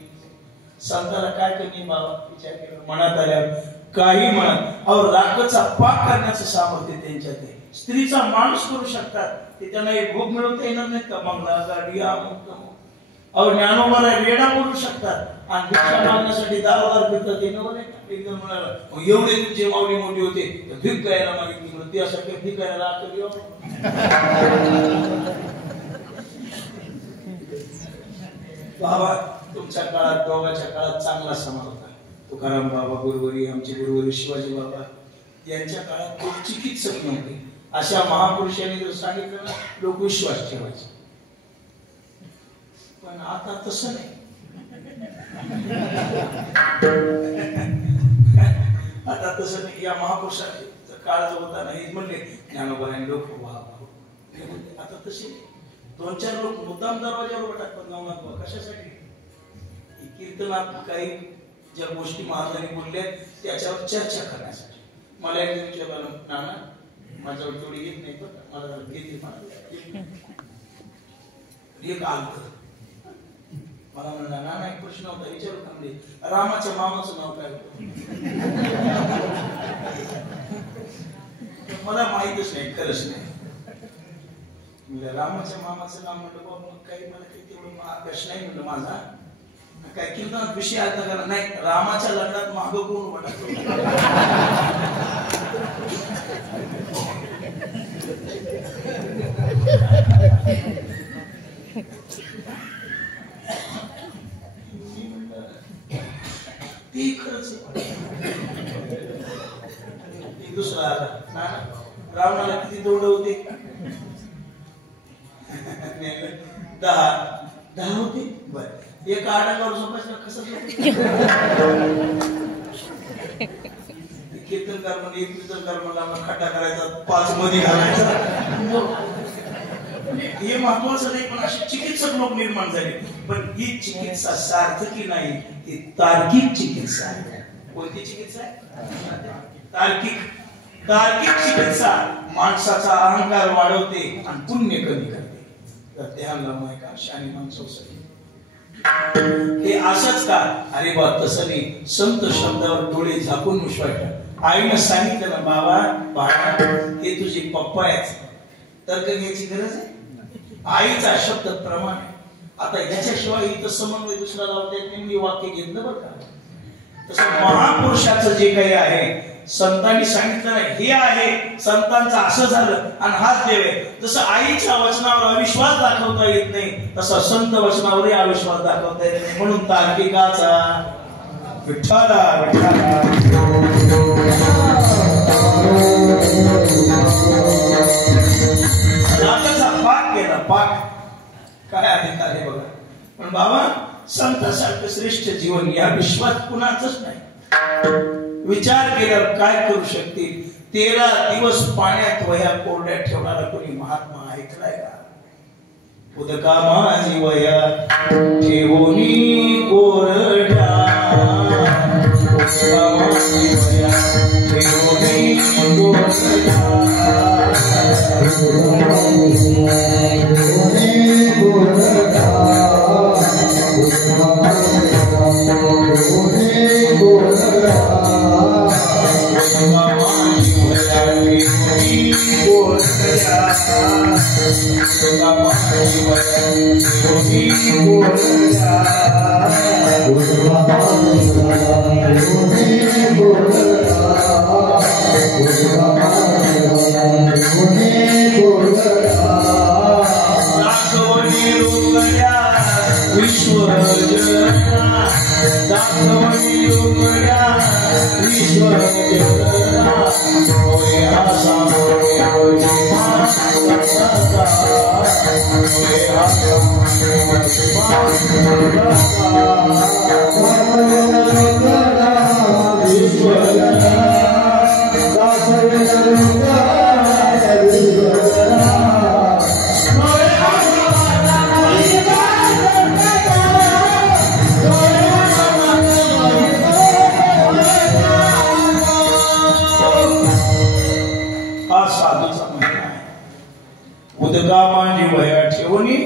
संताला काय कमी बाबा विचार केला मनात आल्यावर काही म्हणत अहो राखचा पाक करण्याचं सामर्थ्य त्यांच्यात आहे स्त्रीचा माणूस करू शकतात ते त्यांना एक भोग मिळवता येणार नाही का बंगला गाडी अहो ज्ञानोबाला रेडा बोलू शकतात आणि भिक्षा मागण्यासाठी दारोदार फिरतात ते नवं नाही एकदम म्हणाला एवढे तुमचे माऊली मोठी होते भीक गायला मागितली त्यासाठी भीक गायला बाबा तुमच्या काळात दोघांच्या काळात चांगला समाज होता तुकाराम बाबा गुरुवरी आमचे गुरुवरी शिवाजी बाबा यांच्या काळात खूप चिकित्सक नव्हते अशा महापुरुषांनी जर सांगितलं ना लोक विश्वास ठेवायचे पण आता तसं नाही आता तसं नाही या महापुरुषाचा काळ जो होता ना हे म्हणले ज्ञानोबाने लोक आता तसे दोन चार लोक मुद्दाम दरवाजावर टाकतात नवनाथ कशासाठी कीर्तनात काही ज्या गोष्टी महाराजांनी बोलल्या त्याच्यावर चर्चा करण्यासाठी मला एक विचारलं नाना माझ्यावर तेवढी येत नाही पण मला एक आलत मला म्हणला नाना एक प्रश्न होता विचारू का म्हणजे रामाच्या मामाचं नाव काय होतं मला माहितच नाही खरंच नाही म्हणजे रामाच्या मामाचं नाव म्हटलं बाबा मग काही मला काही तेवढं आकाश नाही म्हटलं माझा काय कीर्तनात विषय आता करा नाही रामाच्या लग्नात माग कोण म्हटलं ते खरंच दुसरा आला ना रावणाला किती तोंड होते 10 होते बर एक आडावर झोपायचं कसं कीर्तनकार म्हणजे कीर्तनकार म्हणला खड्डा करायचा 5 मध्ये घालायचा हे महत्वाचं नाही पण असे चिकित्सक लोक निर्माण झाले पण ही चिकित्सा सार्थकी नाही ही तार्किक चिकित्सा आहे कोणती चिकित्सा आहे तार्किक चिकित्सा माणसाचा अहंकार वाढवते आणि पुण्य कमी करते तर ध्यानला का शानी माणसासाठी हे असंच का अरे बा तसं नाही संत शब्दावर डोळे झाकून विश्वास आईनं सांगितलं ना बाबा हे तुझे पप्पा आहेत तर्क घ्यायची गरज आहे आईचा शब्द प्रमाण आहे आता याच्याशिवाय इथं समन्वय दुसरा लावता येत नाही मी वाक्य घेतलं बरं का तसं महापुरुषाचं जे काही आहे संतांनी सांगितलं नाही हे आहे संतांचं असं झालं आणि हाच देव आहे जसं आईच्या वचनावर अविश्वास दाखवता येत नाही तसं संत वचनावरही अविश्वास दाखवता येत नाही म्हणून तार्किकाचा विठ्ठला पाक केला पाक काय अधिकार आहे बघा पण बाबा संतांसारखं श्रेष्ठ जीवन या विश्वात कुणाचंच नाही विचार केल्यावर काय करू शकतील 13 दिवस पाण्यात वह्या कोरड्या ठेवणारा कोणी महात्मा ऐकलाय का उदका माझी वह्या ठेवणी कोरड्या उदका माझी वह्या ठेवणी कोरड्या उदका माझी वह्या ठेवणी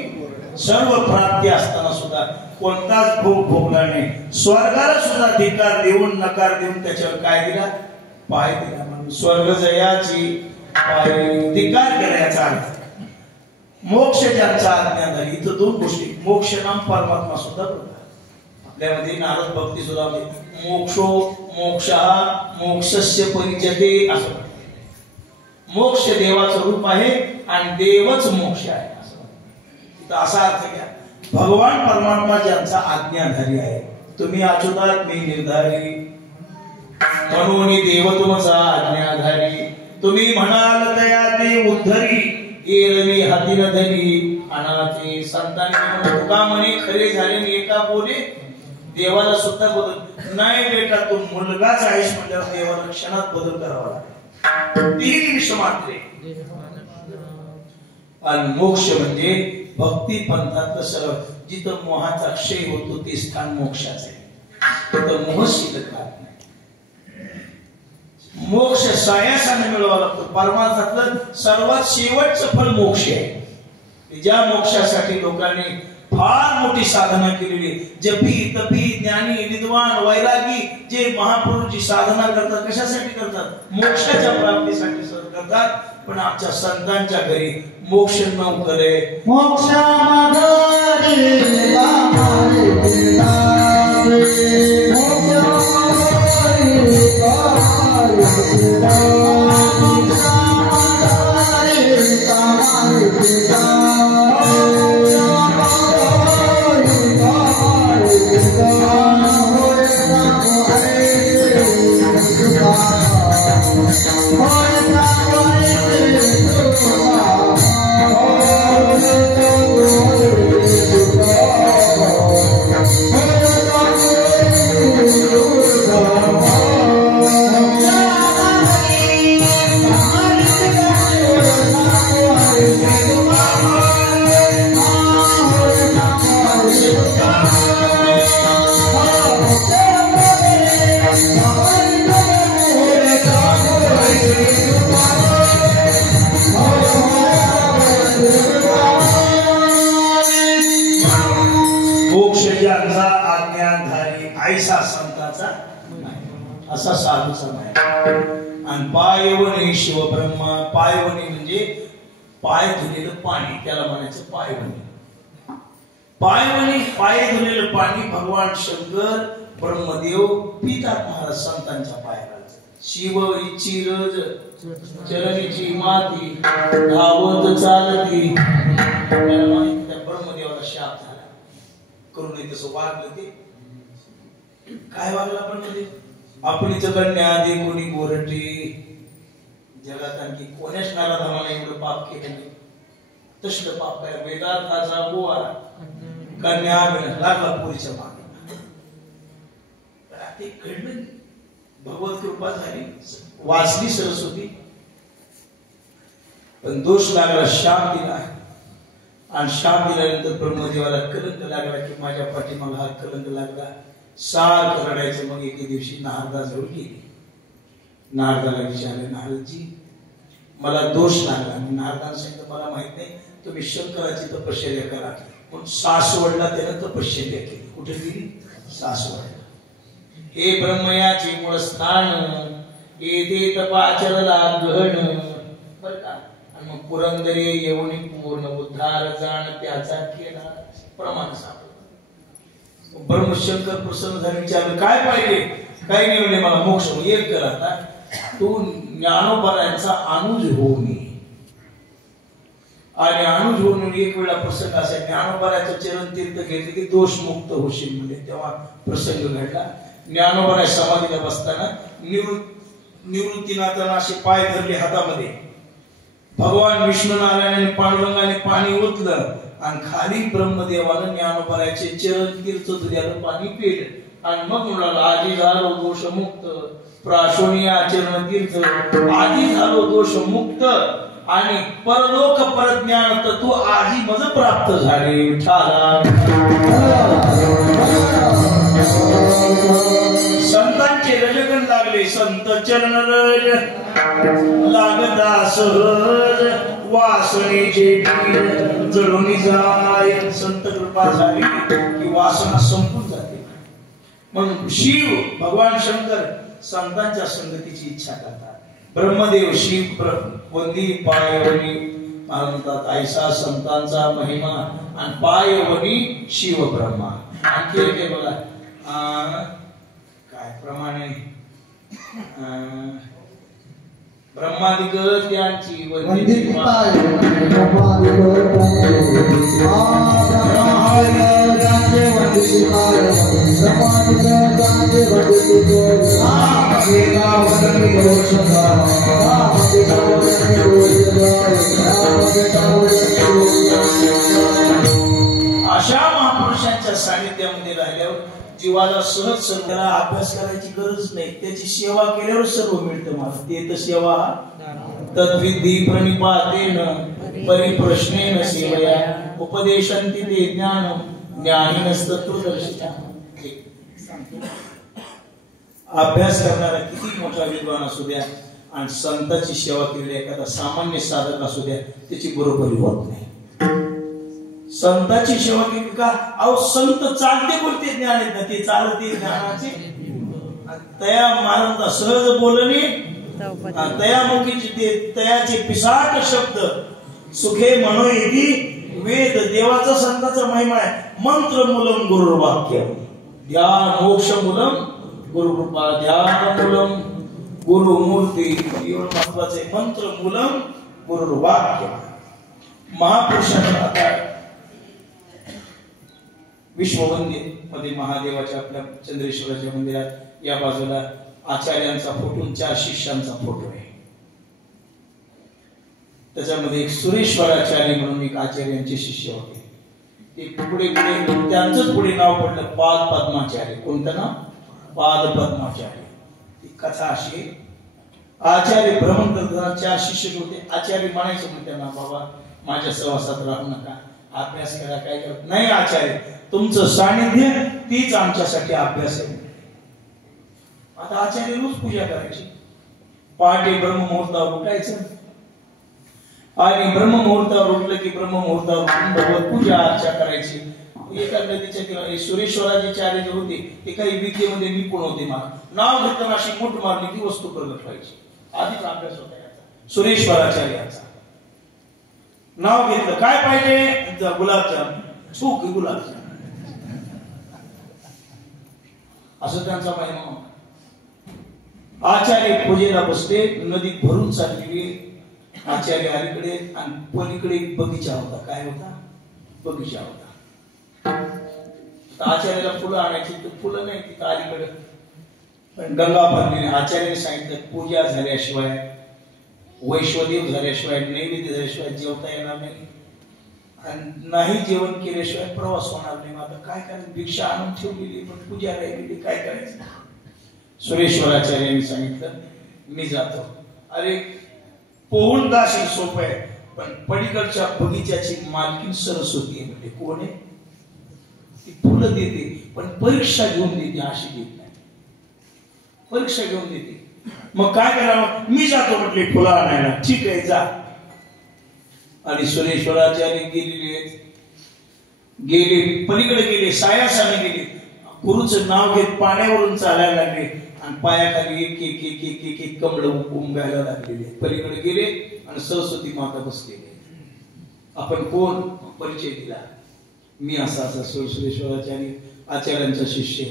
सर्व प्राप्ती असताना सुद्धा कोणताच भोग भोगला नाही स्वर्गाला सुद्धा धिकार देऊन नकार देऊन त्याच्यावर काय दिला पाय दिला म्हणून स्वर्ग जयाची पाय धिकार केल्याचा अर्थ मोक्ष ज्यांचा आज्ञा झाली इथं 2 गोष्टी मोक्ष नाम परमात्मा सुद्धा आपल्यामध्ये नारद भक्ती सुद्धा मोक्षो मोक्षः मोक्षस्य परिचते असं मोक्ष देवाचं रूप आहे आणि देवच मोक्ष आहे असं असा अर्थ घ्या भगवान परमात्मा ज्यांचा आज्ञाधारी आहे तुम्ही अच्युतात मी निर्धारी म्हणून देव तुमचा आज्ञाधारी तुम्ही म्हणाल तया ते उद्धरी एरवी हाती न धरी अनाथे संतांनी तुका म्हणे खरे झाले एका बोले देवाला सुद्धा बदल नाही बेटा तू मुलगाच आहेस म्हणल्यावर देवाला क्षणात बदल करावा लागेल 3 निमिष मात्रे आणि मोक्ष म्हणजे भक्ती पंथातलं सर्व जिथं मोहाचा क्षय होतो ते स्थान मोक्षाचे तिथं मोह शिल्लक राहत नाही मोक्ष सायासाने मिळवावा लागतो परमार्थातलं सर्वात शेवटचं फल मोक्ष आहे ज्या मोक्षासाठी लोकांनी फार मोठी साधना केलेली जपी तपी ज्ञानी विद्वान वैरागी जे महापुरुष जी साधना करतात कशासाठी करतात मोक्षाच्या प्राप्तीसाठी करतात पण आमच्या संतांच्या घरी मोक्ष नवकर आहे मोक्षा मोक्ष ज्यांचा आज्ञाधारी ऐसा संताचा असा साधूचा नाही. आणि पायवणी शिवब्रह्मा, पायवणी म्हणजे पाय धुलेलं पाणी, त्याला म्हणायचं पायवणी. पायवणी पाय धुलेलं पाणी भगवान शंकर ब्रह्मदेव पितात महाराज संतांच्या पायाला. शिव इच्छी रज चरणीची माती धावत चालती. त्या ब्रह्मदेवाला शाप झाला, करून तसं वागलं. ते काय वागलं ब्रह्मदेव? आपली कन्या आधी कोणी गोरटी जगात आणखी कोण्याच नाराधामाला एवढं पाप केलं नाही. तसलं पाप काय? वेदार्थाचा गोवा कन्या लागला पुरीच्या मागे. ते घडलं, भगवत कृपा झाली, वाचली सरस्वती. पण दोष लागला, शाप दिला. आणि शाप दिल्यानंतर ब्रह्मदेवाला कलंक लागला की माझ्या पाठीमागे हा कलंक लागला. सारखं रडायचं. मग एके दिवशी नारदाजवळ गेली. नारदाला विचारले, नारदजी मला दोष लागला. नारदाने सांगितलं मला माहित नाही, तुम्ही शंकराची तपश्चर्या करा. पण सासवडला त्यानं तपश्चर्या केली. कुठे गेली? सासवडला. हे ब्रह्मयाचे मूळ स्थान येथे तपाचरला गहन. बर का? आणि मग पुरंदरे येऊनी पूर्ण उद्धार जाण त्याचा केला. प्रमाण सापडलं. ब्रह्मशंकर प्रसन्न झाले, विचारलं काय पाहिजे? काही नाही म्हणजे मला मोक्ष एक कर. आता तू ज्ञानोबारायांचा अनुज होऊन ये. आणि अनुज होऊन एक वेळा प्रसंग असा, ज्ञानोबाराचं चरण तीर्थ घेतले की दोष मुक्त होशील म्हणजे. तेव्हा प्रसंग घडला. ज्ञानोबाराय समाधीला बसताना निवृत्तीनाथानं असे पाय धरले हातामध्ये. भगवान विष्णू नारायणाने पांडुरंगाने पाणी ओतलं आणि खाली ब्रह्मदेवानं ज्ञानोबारायचे चरण तीर्थ दुधानं पाणी पिलं. आणि मग म्हणाला आधी झालो दोषमुक्त, प्राशोनी आचरण तीर्थ आधी झालो दोषमुक्त. आणि परलोक परज्ञान तत्व आधी मज प्राप्त झाले. संतांचे रजगण लागले. संत चरण रज लागता सहज वासनेचे जळून जाय. संत कृपा झाली की वासना संपून जाते. मग शिव भगवान शंकर संतांच्या संगतीची इच्छा करतात. ब्रह्मदेव शिव वंदी पायवणी म्हणतात ऐसा संतांचा महिमा. आणि पायवणी शिव ब्रह्मा. आणखी एक बघा काय प्रमाणे ब्रह्मादिक त्यांची वंदी अशा महापुरुषांच्या सानिध्यामध्ये राहिल्यावर जीवाला सहज सर्वांना अभ्यास करायची गरज नाही. त्याची सेवा केल्यावर सर्व मिळतं. मला ते तर सेवा तद्विधी प्रणिपातेन परिप्रश्नेन सेवया उपदेशन्ति ते ज्ञान ज्ञानिनस्तत्वदर्शिता. अभ्यास करणारा किती मोठा विद्वान असू द्या आणि संतांची सेवा केलेली एखादा सामान्य साधक असू द्या त्याची बरोबरी होत नाही. संतांची सेवा केली का? अहो संत चालते बोलते ज्ञान आहेत ना, ते चालते ज्ञानाचे तया मानता सहज बोलणे तयामुखीचे ते तयाचे पिसाट शब्द सुखे मनोयती वेद. देवाचा संतांचा महिमा आहे. मंत्र मूलम गुरुर्वाक्य ध्यान मोक्ष मूलम गुरुकृपा ध्यान मूलम गुरुमूर्ती. एवढं महत्वाचे. मंत्र मूलम गुरुर्वाक्य. महापुरुषांचा आता विश्ववंदित मध्ये महादेवाच्या आपल्या चंद्रेश्वराच्या मंदिरात या बाजूला आचार्यांचा फोटो, 4 शिष्यांचा फोटो आहे. त्याच्यामध्ये एक सुरेश्वराचार्य म्हणून एक आचार्यांचे शिष्य होते. ते पुढे पुढे त्यांचंच पुढे नाव पडलं पाद पद्माचार्य. कोणतं नाव? पाद पद्माचार्य. ती कथा अशी आचार्य भ्रमण करताना 4 शिष्य होते. आचार्य म्हणायचे म्हणते त्यांना बाबा माझ्या सहवासात राहू नका, अभ्यास करा. काय करत नाही आचार्य, तुमचं सानिध्य तीच आमच्यासाठी अभ्यास आहे. आता आचार्य रोज पूजा करायची. पहाटे ब्रह्ममुहूर्तावर उठायचं आणि ब्रह्ममुहूर्तावर उठलं की ब्रह्ममुहूर्तावर भगवत पूजा अर्चा करायची. एका नदीच्या किनारी सुरेश्वराचे चार्य जे होते ते काही विद्येमध्ये निपुण होते. मला नाव घेताना अशी मूठ मारली की वस्तू प्रगट व्हायची. आधीच अभ्यास होता याचा सुरेश्वराचार्याचा. नाव घेतलं काय पाहिजे, गुलाबजाम, चूक गुलाबजाम, असं त्यांचा महिमा. आचार्य पूजेला बसले, नदीत भरून चाललेली. आचार्य अलीकडे आणि पलीकडे बगीचा होता. काय होता? बगीचा होता. आचार्याला फुलं आणायची, तर फुलं नाही तिथं अलीकडे. पण गंगा भरली. आचार्याने सांगितलं पूजा झाल्याशिवाय, वैश्वदेव झाल्याशिवाय, नैवेद्य झाल्याशिवाय जेवता येणार नाही आणि नाही जेवण केल्याशिवाय प्रवास होणार नाही. आता काय करायचं? भिक्षा आणून ठेवलेली पण पूजा राहिलेली, काय करायचं? सुरेश्वराचार्यांनी सांगितलं मी जातो. अरे पोहून दाशी सोपं आहे, पण पलीकडच्या बगीच्याची मालकीन सरस्वती आहे. म्हणजे कोण आहे? ती फुलं देते पण परीक्षा घेऊन देते, अशी देत नाही, परीक्षा घेऊन देते. मग काय करावं? मी जातो म्हटले फुलं आणायला. ठीक आहे जा. आणि सुरेश्वराचार्य गेले पलीकडे गेले, सायासाने गेले. गुरुचं नाव घेत पाण्यावरून चालायला लागले आणि पायाखाली एक एक एक एक एक एक कमळ उमगायला लागलेले. पलीकडे गेले आणि सरस्वती माता बसलेली. आपण कोण? परिचय दिला. मी असा असा सुरेश्वराचार्य आचार्यांचा शिष्य.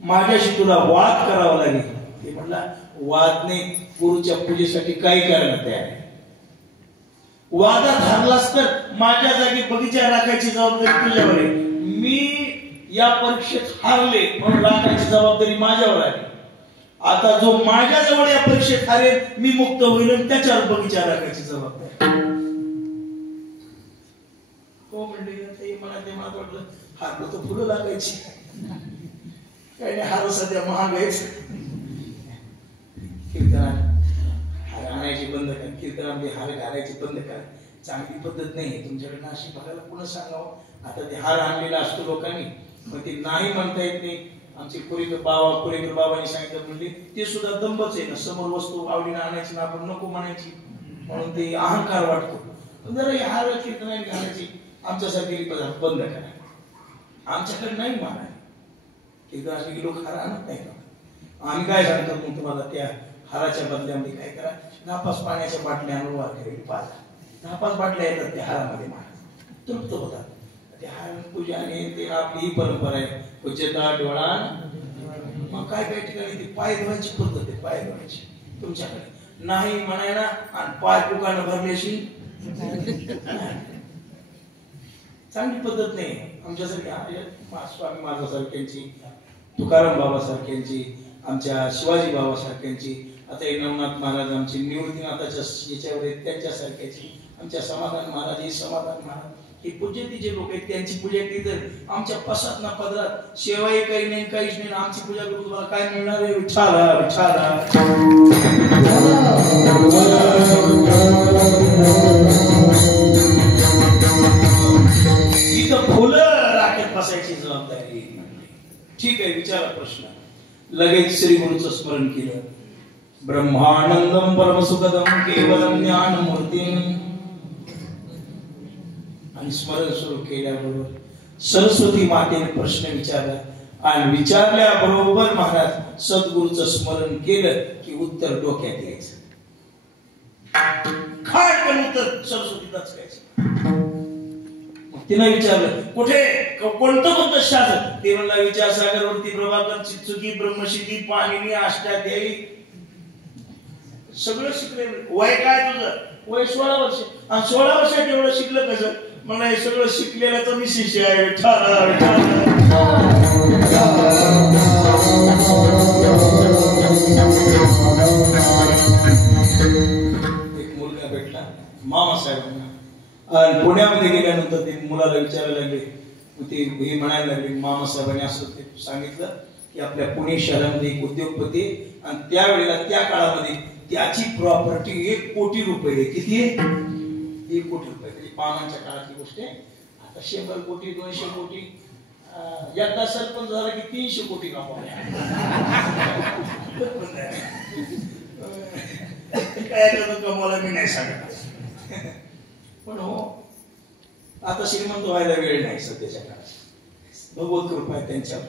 माझ्याशी तुला वाद करावा लागेल. ते म्हणला वाद नाही, गुरुच्या पूजेसाठी काही करायला तयार आहे. वादात हारलास तर माझ्या जागी बगीचा राखायची जबाबदारी तुझ्यावर आहे. मी या परीक्षेत हारले म्हणून राखायची जबाबदारी माझ्यावर आहे. आता जो माझ्या जवळ या परीक्षेत हारेल मी मुक्त होईल आणि त्याच्यावर बगीचा राखायची जबाबदारी. हो म्हणले मला ते मला वाटलं हारलो तर फुलं लागायची, काही नाही, हार सध्या महाग आहेच. हार आणायची बंद करा, कीर्तनामध्ये हार घालायची बंद करा. चांगली पद्धत नाही तुमच्याकडे. नाशिक भागाला पुन्हा सांगावं. आता ते हार आणलेला असतो लोकांनी, मग ते नाही म्हणता येत नाही. आमचे पुरेकर बाबांनी सांगितलं म्हणजे ते सुद्धा दंबच आहे ना. समोर वस्तू आवडीने आणायची ना आपण नको म्हणायची, म्हणून ते अहंकार वाटतो. जरा हे हार कीर्तनाने घालायची आमच्यासारखे पदार्थ बंद करा. आमच्याकडे नाही मानाय कीर्तनाचे लोक हार आणत नाही. आम्ही काय सांगतो मग तुम्हाला, त्या हाराच्या बदल्यामध्ये काय करा, 10-5 पाण्याच्या बाटल्या आणून वारकरी पाजा. 10-5 बाटल्या येतात त्या हारामध्ये, मारा तृप्त होतात. ते हार पूजा आणि ते आपली ही परंपरा आहे. उच्चता डोळा. मग काय काही ठिकाणी ती पाय धुवायची पद्धत आहे. पाय धुवायची तुमच्याकडे नाही म्हणायला आणि पाय पुकानं भरल्याशी चांगली पद्धत नाही. आमच्यासारखी स्वामी महाराज सारख्यांची, तुकाराम बाबा सारख्यांची, आमच्या शिवाजी बाबा सारख्यांची, आता हे नवनाथ महाराज आमचे निवृत्तीनाथाच्या याच्यावर आहेत त्यांच्यासारख्याची, आमच्या समाधान महाराज हे समाधान महाराज हे पूज्यती जे लोक आहेत त्यांची पूजा केली तर आमच्या पसात ना पदरात शेवाही काही नाही, काहीच नाही. आमची पूजा करून तुम्हाला काय मिळणार आहे? विठाला विठाला. इथं फुलं राखेत बसायची जबाबदारी. ठीक आहे, विचारा प्रश्न. लगेच श्री गुरुचं स्मरण केलं. ब्रह्मानंदम परमसुखदम केवलम ज्ञानमूर्तीम. आणि स्मरण सुरू केल्याबरोबर सरस्वती मातेने प्रश्न विचारला आणि विचारल्याबरोबर महाराज सद्गुरूचं स्मरण केलं की उत्तर डोक्यात यायचं. खाटकन उत्तर सरस्वतीलाच द्यायचं. मग तिनं विचारलं कुठे कोणतं शास्त्र? ते म्हणला विचारसागरवरती प्रभाकर, चित्सुकी, ब्रह्मशिती, पाणिनी, अष्टाध्यायी सगळं शिकले. वय काय तुझं? वय 16 वर्ष. आणि 16 वर्षात एवढं शिकलं कसं? मला हे सगळं शिकलेला तर मी शिष्य आहे. एक मुलगा भेटला मामासाहेबांना आणि पुण्यामध्ये गेल्यानंतर ते मुलाला विचारायला लागले. ते हे म्हणायला लागले मामासाहेबांनी असं ते सांगितलं की आपल्या पुणे शहरामध्ये एक उद्योगपती आणि त्यावेळेला त्या काळामध्ये त्याची प्रॉपर्टी 1 कोटी रुपये. किती आहे? 1 कोटी रुपये. पानांच्या काळातली गोष्ट आहे. आता 100 कोटी 200 कोटी एकदा सरपंच झाला की 300 कोटी कमावले. काय कमवला मी नाही सांगत, पण हो आता श्रीमंत व्हायला वेळ नाही सध्याच्या काळात. भगवत कृपा आहे त्यांच्यावर.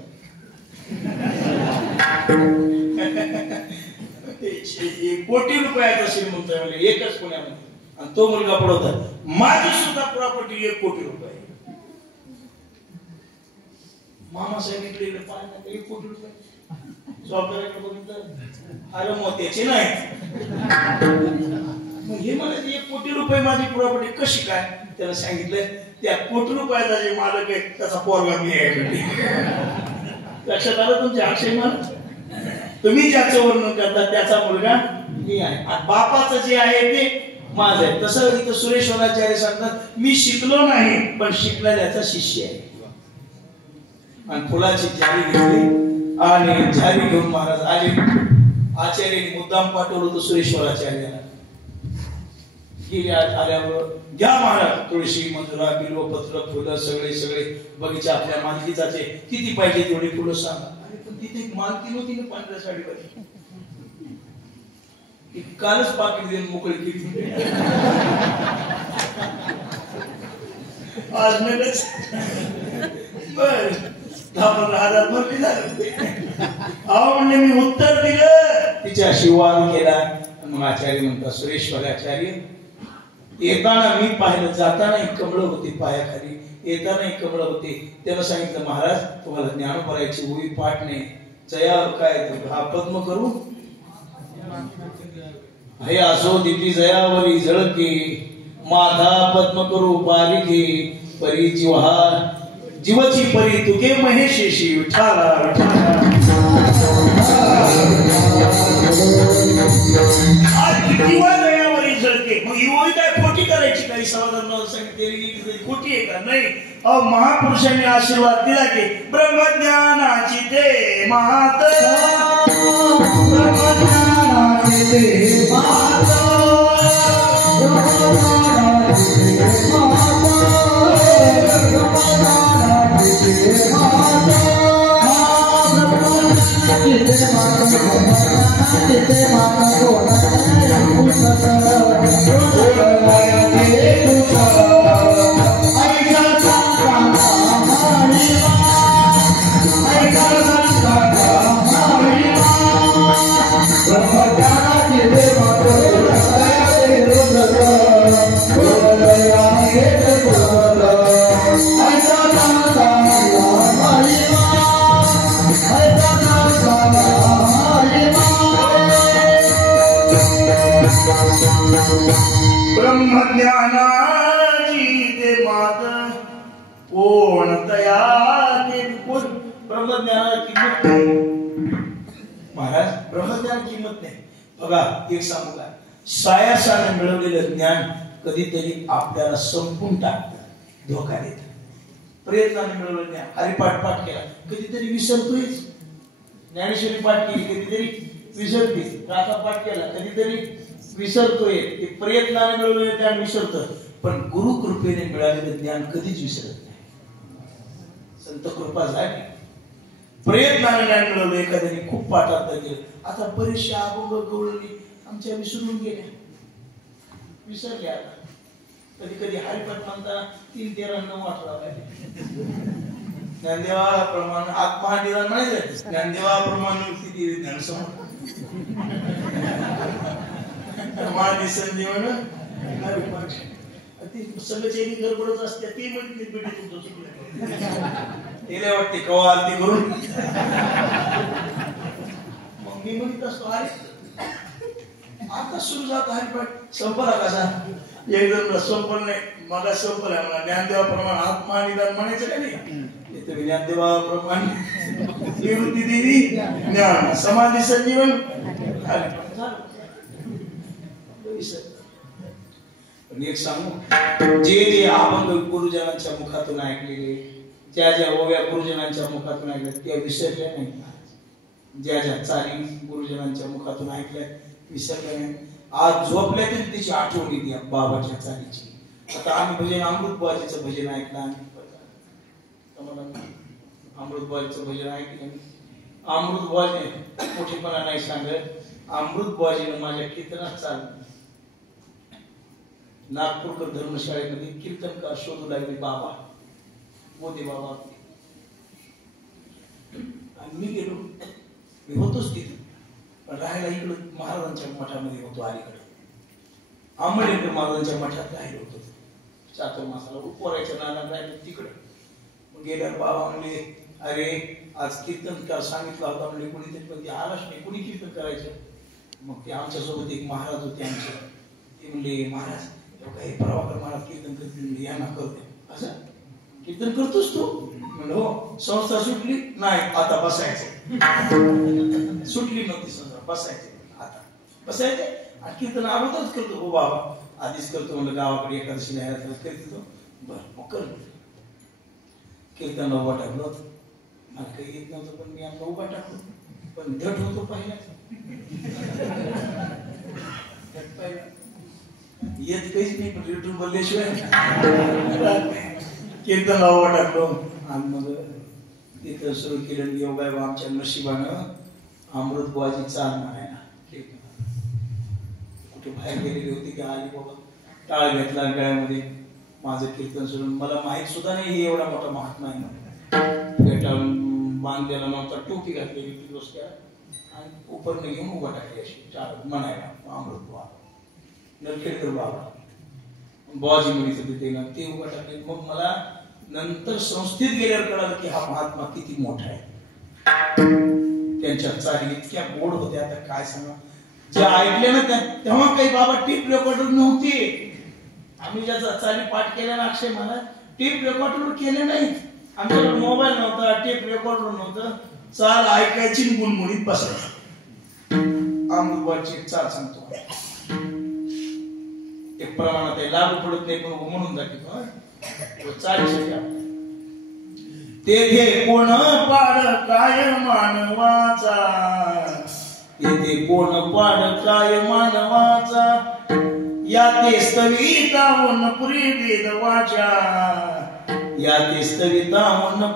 कोटी रुपयाचा श्रीमंत म्हणजे एकच पुण्यामध्ये, आणि तो मुलगा पडवतात माझी सुद्धा प्रॉपर्टी 1 कोटी रुपये. मामा सांगितले 1 कोटी रुपये. स्वागताकडे बघितलं अरे मोत्याचे नाही. मग हे म्हणाले 1 कोटी रुपये माझी प्रॉपर्टी कशी काय. त्याला सांगितलं त्या कोटी रुपयाचा जे मालक आहे त्याचा पोरगा मी आहे. लक्षात आलं तुमच्या अक्षय मान. तुम्ही ज्याचं वर्णन करता त्याचा मुलगा मी आहे. बापाचं जे आहे ते माझं आहे. तसं इथं सुरेश्वराचार्य सांगतात मी शिकलो नाही पण शिकलेल्याचा शिष्य आहे. आणि फुलाची झाडी घेतली आणि झाडी घेऊन महाराज आले. आचार्याने मुद्दाम पाठवलं होतं सुरेश्वराचार्याला. आल्यावर घ्या महाराज तुळशी मंजुळा बिल्वपत्र फुलं सगळे बगीचा आपल्या मालकीचाचे किती पाहिजे तेवढी फुलं सांगा. अरे पण तिथे मालकी नव्हती ना पांढऱ्या साडीवर. कालच पाकिट देऊन मोकळी केली. आज नकच बर 10-15 भरती झाली. अहो म्हणले मी उत्तर दिलं. तिच्याशी वाद केला. मग आचार्य म्हणतात सुरेश्वराचार्य येताना मी पाहिलं जाताना कमळ होती पायाखाली, येताना कमळ होते. त्याला सांगितलं महाराज तुम्हाला ज्ञानोबरायची ओवी पाठ नाही. जयावर काय हा पद्म करू हे असो दिती जयावरी झळके माधा पद्म करू पारिके परी जीवहार जीवची परी तुके महेशेशी विठाला जयावरी झळके. मग ही ओवी काय खोटी करायची काही समाधान सांगितलेली खोटी आहे का नाही. महापुरुषांनी आशीर्वाद दिला की ब्रह्मज्ञानाची ते मात ब्रह्मज्ञानाची ते मात ब्रह्मज्ञानाची ते मात कोणतया ब्रह्मज्ञानाला किंमत नाही महाराज. ब्रह्मज्ञान किंमत नाही. बघा एक सांगू का सायासाने मिळवलेलं ज्ञान कधीतरी आपल्याला संपून टाकतं, धोका देत. प्रयत्नाने मिळवलेलं ज्ञान हरिपाठ पाठ केला कधीतरी विसरतोय. ज्ञानेश्वरी पाठ केली कधीतरी विसरते. गाथा पाठ केला कधीतरी विसरतोय. ते प्रयत्नाने मिळवलेलं ज्ञान विसरतं, पण गुरु कृपेने मिळालेलं ज्ञान कधीच विसरत नाही. संत कृपा झाली. प्रयत्नाने ज्ञान मिळवलं एखाद्याने खूप पाठात गेलं. आता बरेचसे अभंग गवळणी आमच्या विसरून गेल्या, विसरले. आता कधी कधी हरिपाठ म्हणताना 3-13 आठवडा ज्ञानदेवा प्रमाण आत्महानिदान म्हणायचं. ज्ञानदेवा प्रमाण ज्ञान समोर माझी संजीवन हरिपाठ सगळं चेरी गडबडच असते. ती म्हणते पिढी तुमचं चुकलं तिला वाटते कवा आरती करून. मग मी म्हणत असतो अरे आता सुरू जात हरिपाठ संपला कसा. एक जण संपल नाही मला संपला मला ज्ञानदेवा प्रमाण आत्महानिदान म्हणायचं का नाही. ज्ञानदेवा प्रमाण निवृत्ती देवी ज्ञान समाधी संजीवन हरिपाठ झालं. एक सांगू जे जे अभंग गुरुजनांच्या मुखातून ऐकलेले, ज्या ज्या ओव्या गुरुजनांच्या मुखातून ऐकल्या त्या विसरल्या नाही. ज्या ज्या चाली गुरुजनांच्या मुखातून ऐकल्या विसरल्या नाही. आज झोपल्या तरी त्याची आठवण येते बाबाच्या चालीची. आता आम्ही भजन अमृत बाजीचं भजन ऐकलं. अमृतबाजीचं भजन आहे की नाही? अमृतबाजी मोठेपणा नाही सांगत, अमृतबाजीनं माझ्या कीर्तनात चाललं. नागपूरकर धर्मशाळेमध्ये कीर्तनकार शोधू लागले बाबा, मोदी बाबा. आणि मी गेलो, मी होतोच तिथे, पण राहायला इकडं महाराजांच्या मठामध्ये होतो, अलीकडे आंबेडकर महाराजांच्या मठात राहिलो होतो. चातुर्मासाला पोरायच्या नाना राहिलो तिकडं. गेल्यावर बाबा म्हणले, अरे आज कीर्तनकार सांगितला होता म्हणजे कोणीतरी, पण ते आलाच नाही, कोणी कीर्तन करायचं. मग ते आमच्यासोबत एक महाराज होते आमचे, ते म्हणले महाराज काही प्रभाकर महाराज कीर्तन करतील, यांना करते. असं कीर्तन करतोस तू? म्हणलं हो. संस्था सुटली नाही, आता बसायचं. सुटली नव्हती संस्था, बसायचे. आता बसायचे आणि कीर्तन अगोदरच करतो. हो बाबा आधीच करतो म्हणलं, गावाकडे एकादशी नाही करतो. बरं मग कर. कीर्तन उभा टाकलो, मला काही येत नव्हतं पण मी आमचा उभा टाकलो, पण धट होतो पहिला. येत काहीच नाही, पण युट्यूब बोलल्याशिवाय कीर्तन उभा टाकलो. आणि मग कीर्तन सुरू केलं. योगा आमच्या नशिबानं अमृतबाजी चालणार आहे ना. कुठे बाहेर गेलेली होती की आली बाबा, टाळ घेतला गळ्यामध्ये, माझं कीर्तन सुरू. मला माहित सुद्धा नाही एवढा मोठा महात्मा आहे म्हणून. पेटा बांधलेला नव्हता, टोपी घातलेली ती गोष्ट आणि उपरने घेऊन उभा टाकली अशी टाळ म्हणायला. अमृत बाबा नरखेडकर बाबा बाजी म्हणत होते ते उभा टाकले. मग मला नंतर संस्थेत गेल्यावर कळालं की हा महात्मा किती मोठा आहे. त्यांच्या चाली इतक्या गोड होत्या, आता काय सांगा. ज्या ऐकल्या ना तेव्हा काही बाबा टीप रेकॉर्डर नव्हती. आम्ही ज्या चाली पाठ केल्या ना, अक्षय मला टीप रेकॉर्डर केले नाहीत. आमच्याकडे मोबाईल नव्हता, टेप रेकॉर्डर नव्हतं. चाल ऐकायची गुणगुणीत बसायची. अमृतबाजीची चाल सांगतो, एक प्रमाणात आहे, लागू पडत नाही पण म्हणून दाखवतो. तेथे कोण पाड काय मानवाचा, तेथे कोण पाड काय मानवाचा, या ते स्तविता पुरी वेद वाचा, या ते स्तविता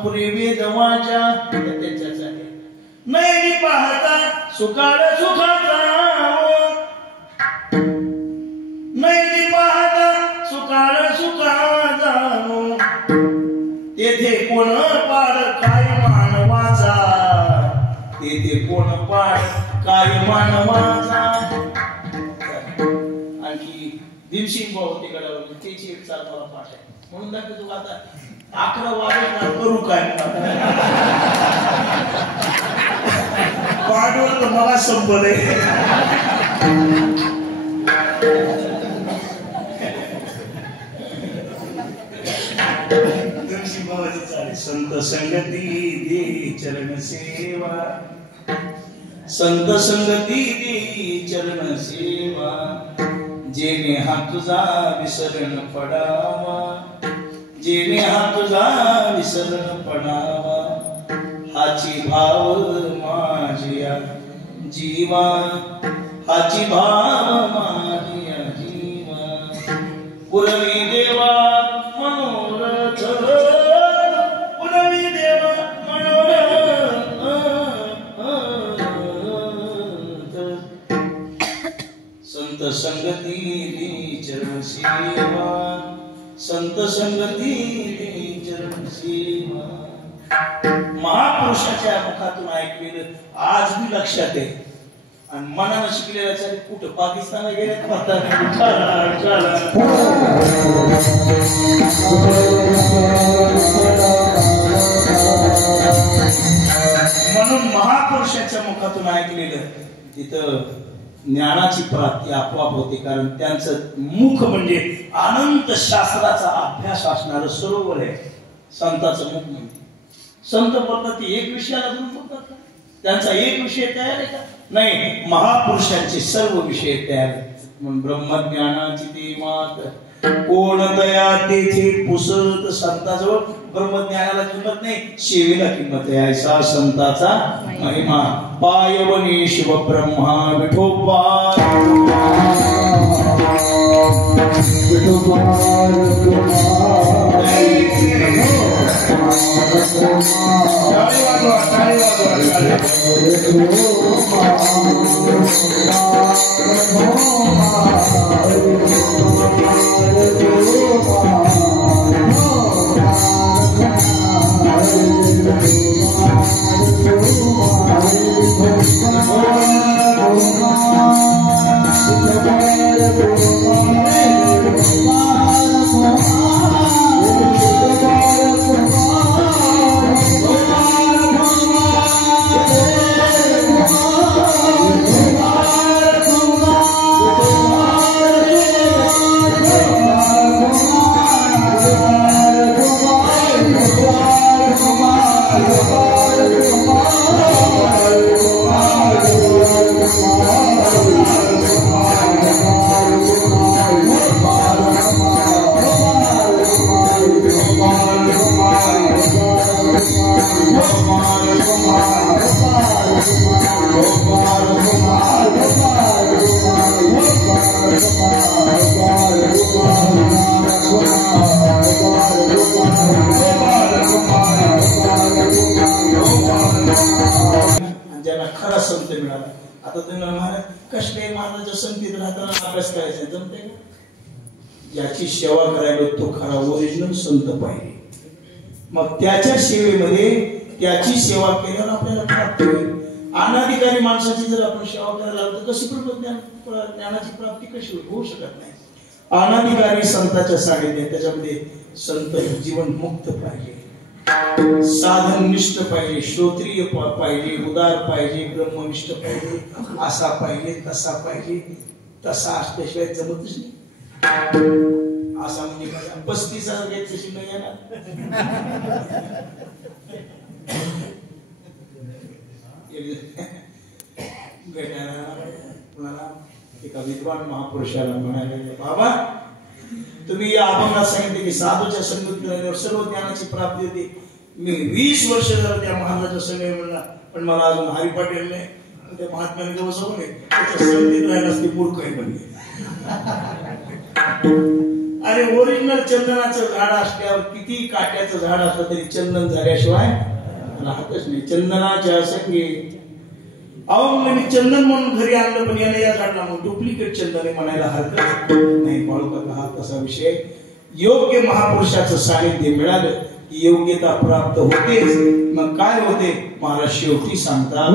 पुरी वेद वाचा. नैनी पाहता सुकाळ सुखाचा, नैनी पाहता सुकाळ सुखाचा, तेथे कोण पाड काय मानवाचा, तेथे कोण पाड काय मानवाचा. आणखी भीमसिंग भाऊ होते गडावर, त्याची एक चाल मला पाठ आहे म्हणून दाखवतो. तू आता 11 वाजता करू काय पाठवर तर मला संपत आहे. संत संगती दे चरण सेवा, संत संगती दे चरण सेवा, जेणे हा तुझा विसरण पडावा, जेणे हा तुझा विसरण पडावा. हाची भाव माझिया जीवा, हाची भाव माझिया जीवा. पुरवी देवा मनोरथ, पुरवी देवा मनोरथ. संत संगती चरण सेवा, संत संगती चरण सेवा. महापुरुषाच्या मुखातून ऐकलेलं आज मी लक्षात आहे. आणि मनानं शिकलेल्या कुठं पाकिस्तानला गेले म्हणून महापुरुषाच्या मुखातून ऐकलेलं तिथं ज्ञानाची प्राप्ती आपोआप होते. कारण त्यांचं मुख म्हणजे अनंत शास्त्राचा अभ्यास असणारं सरोवर आहे. संतांचं मुख म्हणजे संत बोलतात ते एक विषयाला धरून बोलतात का? त्यांचा एक विषय तयार आहे का? नाही, महापुरुषांचे सर्व विषय तयार आहेत. म्हणून ब्रह्मज्ञानाची ती मात कोण दया तेथे पुसत. संताजवळ ब्रह्मज्ञानाला किंमत नाही, सेवेला किंमत आहे. ऐसा संताचा महिमा. पायवनी शिव ब्रह्मा विठोबा, विठोबा ज्याला खरा संत मिळाला. आता तुम्ही महाराज कष्ट महाराजाच्या संगतीत राहताना अभ्यास करायचा जमते का? ज्याची सेवा करायला तो खरा ओरिजिनल संत पाहिजे. मग त्याच्या सेवेमध्ये त्याची सेवा केल्यावर आपल्याला प्राप्ती होईल. अनाधिकारी माणसाची जर आपण सेवा करायला लागलो तर कशी ज्ञानाची प्राप्ती कशी होऊ शकत नाही. अनाधिकारी संताच्या सानिध्यात त्याच्यामध्ये संत जीवन मुक्त पाहिजे, साधननिष्ठ पाहिजे, श्रोत्रिय पाहिजे, उदार पाहिजे, ब्रह्मनिष्ठ पाहिजे, असा पाहिजे, तसा पाहिजे. तसा असल्याशिवाय जमतच नाही. असा म्हणजे 35,000 घेतल्याशी नाही येणार. एका विद्वान महापुरुषाला म्हणाले, बाबा तुम्ही या अभंगात सांगितले की साधूच्या संगतीत राहिल्यावर सर्व ज्ञानाची प्राप्ती होते. मी 20 वर्ष झालं त्या महाराजाच्या संगतीत म्हणला, पण मला अजून हरिपाठ येईल नाही. त्या महात्म्याने जेव्हा सगळे त्याच्या संगतीत राहिलाच ते मूर्ख आहे म्हणले. अरे ओरिजिनल चंदनाचं झाड असल्यावर किती काट्याचं झाड असलं तरी चंदन झाल्याशिवाय राहतच नाही. चंदनाच्या संगे अहो मी चंदन म्हणून घरी आणलं, पण याने या झाडाला मग डुप्लिकेट चंदन म्हणायला हरकत नाही. बाळू काका हा तसा विषय. योग्य महापुरुषाचं सानिध्य मिळालं की योग्यता प्राप्त होतेच. मग काय होते महाराज शेवटी सांगतात,